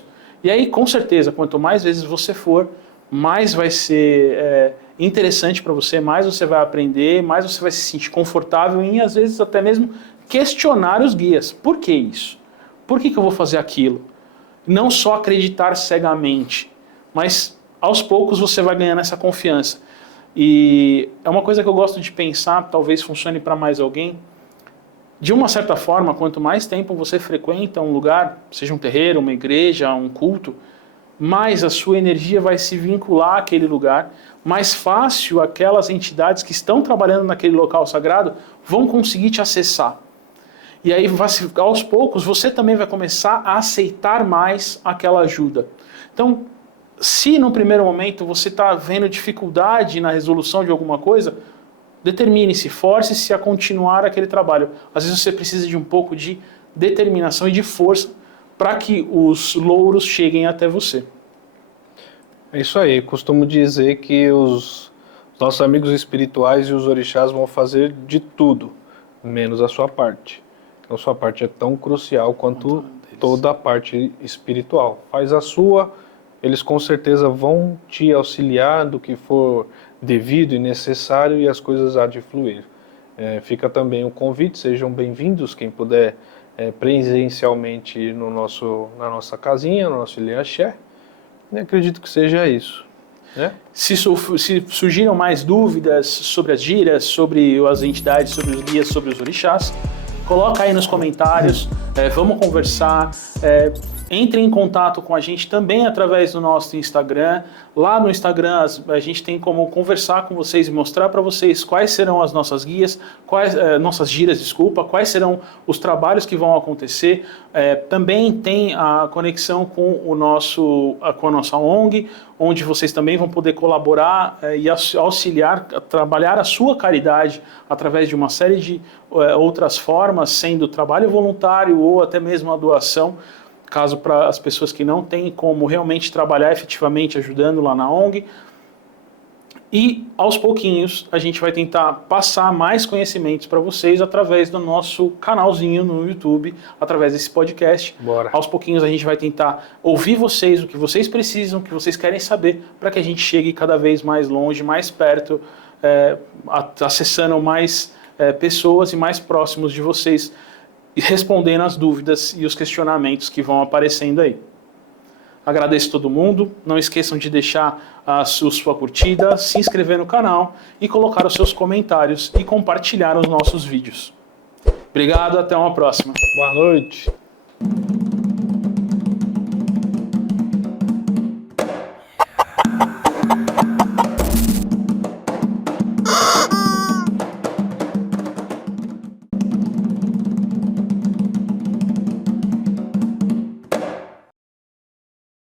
E aí, com certeza, quanto mais vezes você for, mais vai ser interessante para você, mais você vai aprender, mais você vai se sentir confortável em, às vezes, até mesmo questionar os guias. Por que isso? Por que eu vou fazer aquilo? Não só acreditar cegamente, mas aos poucos você vai ganhando essa confiança. E é uma coisa que eu gosto de pensar, talvez funcione para mais alguém. De uma certa forma, quanto mais tempo você frequenta um lugar, seja um terreiro, uma igreja, um culto, mais a sua energia vai se vincular àquele lugar, mais fácil aquelas entidades que estão trabalhando naquele local sagrado vão conseguir te acessar. E aí, aos poucos, você também vai começar a aceitar mais aquela ajuda. Então, se no primeiro momento você está vendo dificuldade na resolução de alguma coisa, determine-se, force-se a continuar aquele trabalho. Às vezes você precisa de um pouco de determinação e de força para que os louros cheguem até você. É isso aí, costumo dizer que os nossos amigos espirituais e os orixás vão fazer de tudo, menos a sua parte. Então sua parte é tão crucial quanto toda a parte espiritual. Faz a sua, eles com certeza vão te auxiliar do que for devido e necessário e as coisas há de fluir. Fica também o convite, sejam bem-vindos, quem puder presencialmente na nossa casinha, no nosso Ilha Axé. Acredito que seja isso. Né? Se surgiram mais dúvidas sobre as gírias, sobre as entidades, sobre os guias, sobre os orixás, coloca aí nos comentários, vamos conversar, entre em contato com a gente também através do nosso Instagram. Lá no Instagram a gente tem como conversar com vocês e mostrar para vocês quais serão as nossas guias, nossas gírias, desculpa, quais serão os trabalhos que vão acontecer. Também tem a conexão com a nossa ONG, onde vocês também vão poder colaborar e auxiliar, trabalhar a sua caridade através de uma série de outras formas, sendo trabalho voluntário ou até mesmo a doação, caso para as pessoas que não têm como realmente trabalhar efetivamente ajudando lá na ONG. E aos pouquinhos a gente vai tentar passar mais conhecimentos para vocês através do nosso canalzinho no YouTube, através desse podcast. Bora. Aos pouquinhos a gente vai tentar ouvir vocês, o que vocês precisam, o que vocês querem saber, para que a gente chegue cada vez mais longe, mais perto, acessando mais pessoas e mais próximos de vocês, e respondendo as dúvidas e os questionamentos que vão aparecendo aí. Agradeço todo mundo, não esqueçam de deixar a sua curtida, se inscrever no canal e colocar os seus comentários e compartilhar os nossos vídeos. Obrigado, até uma próxima. Boa noite.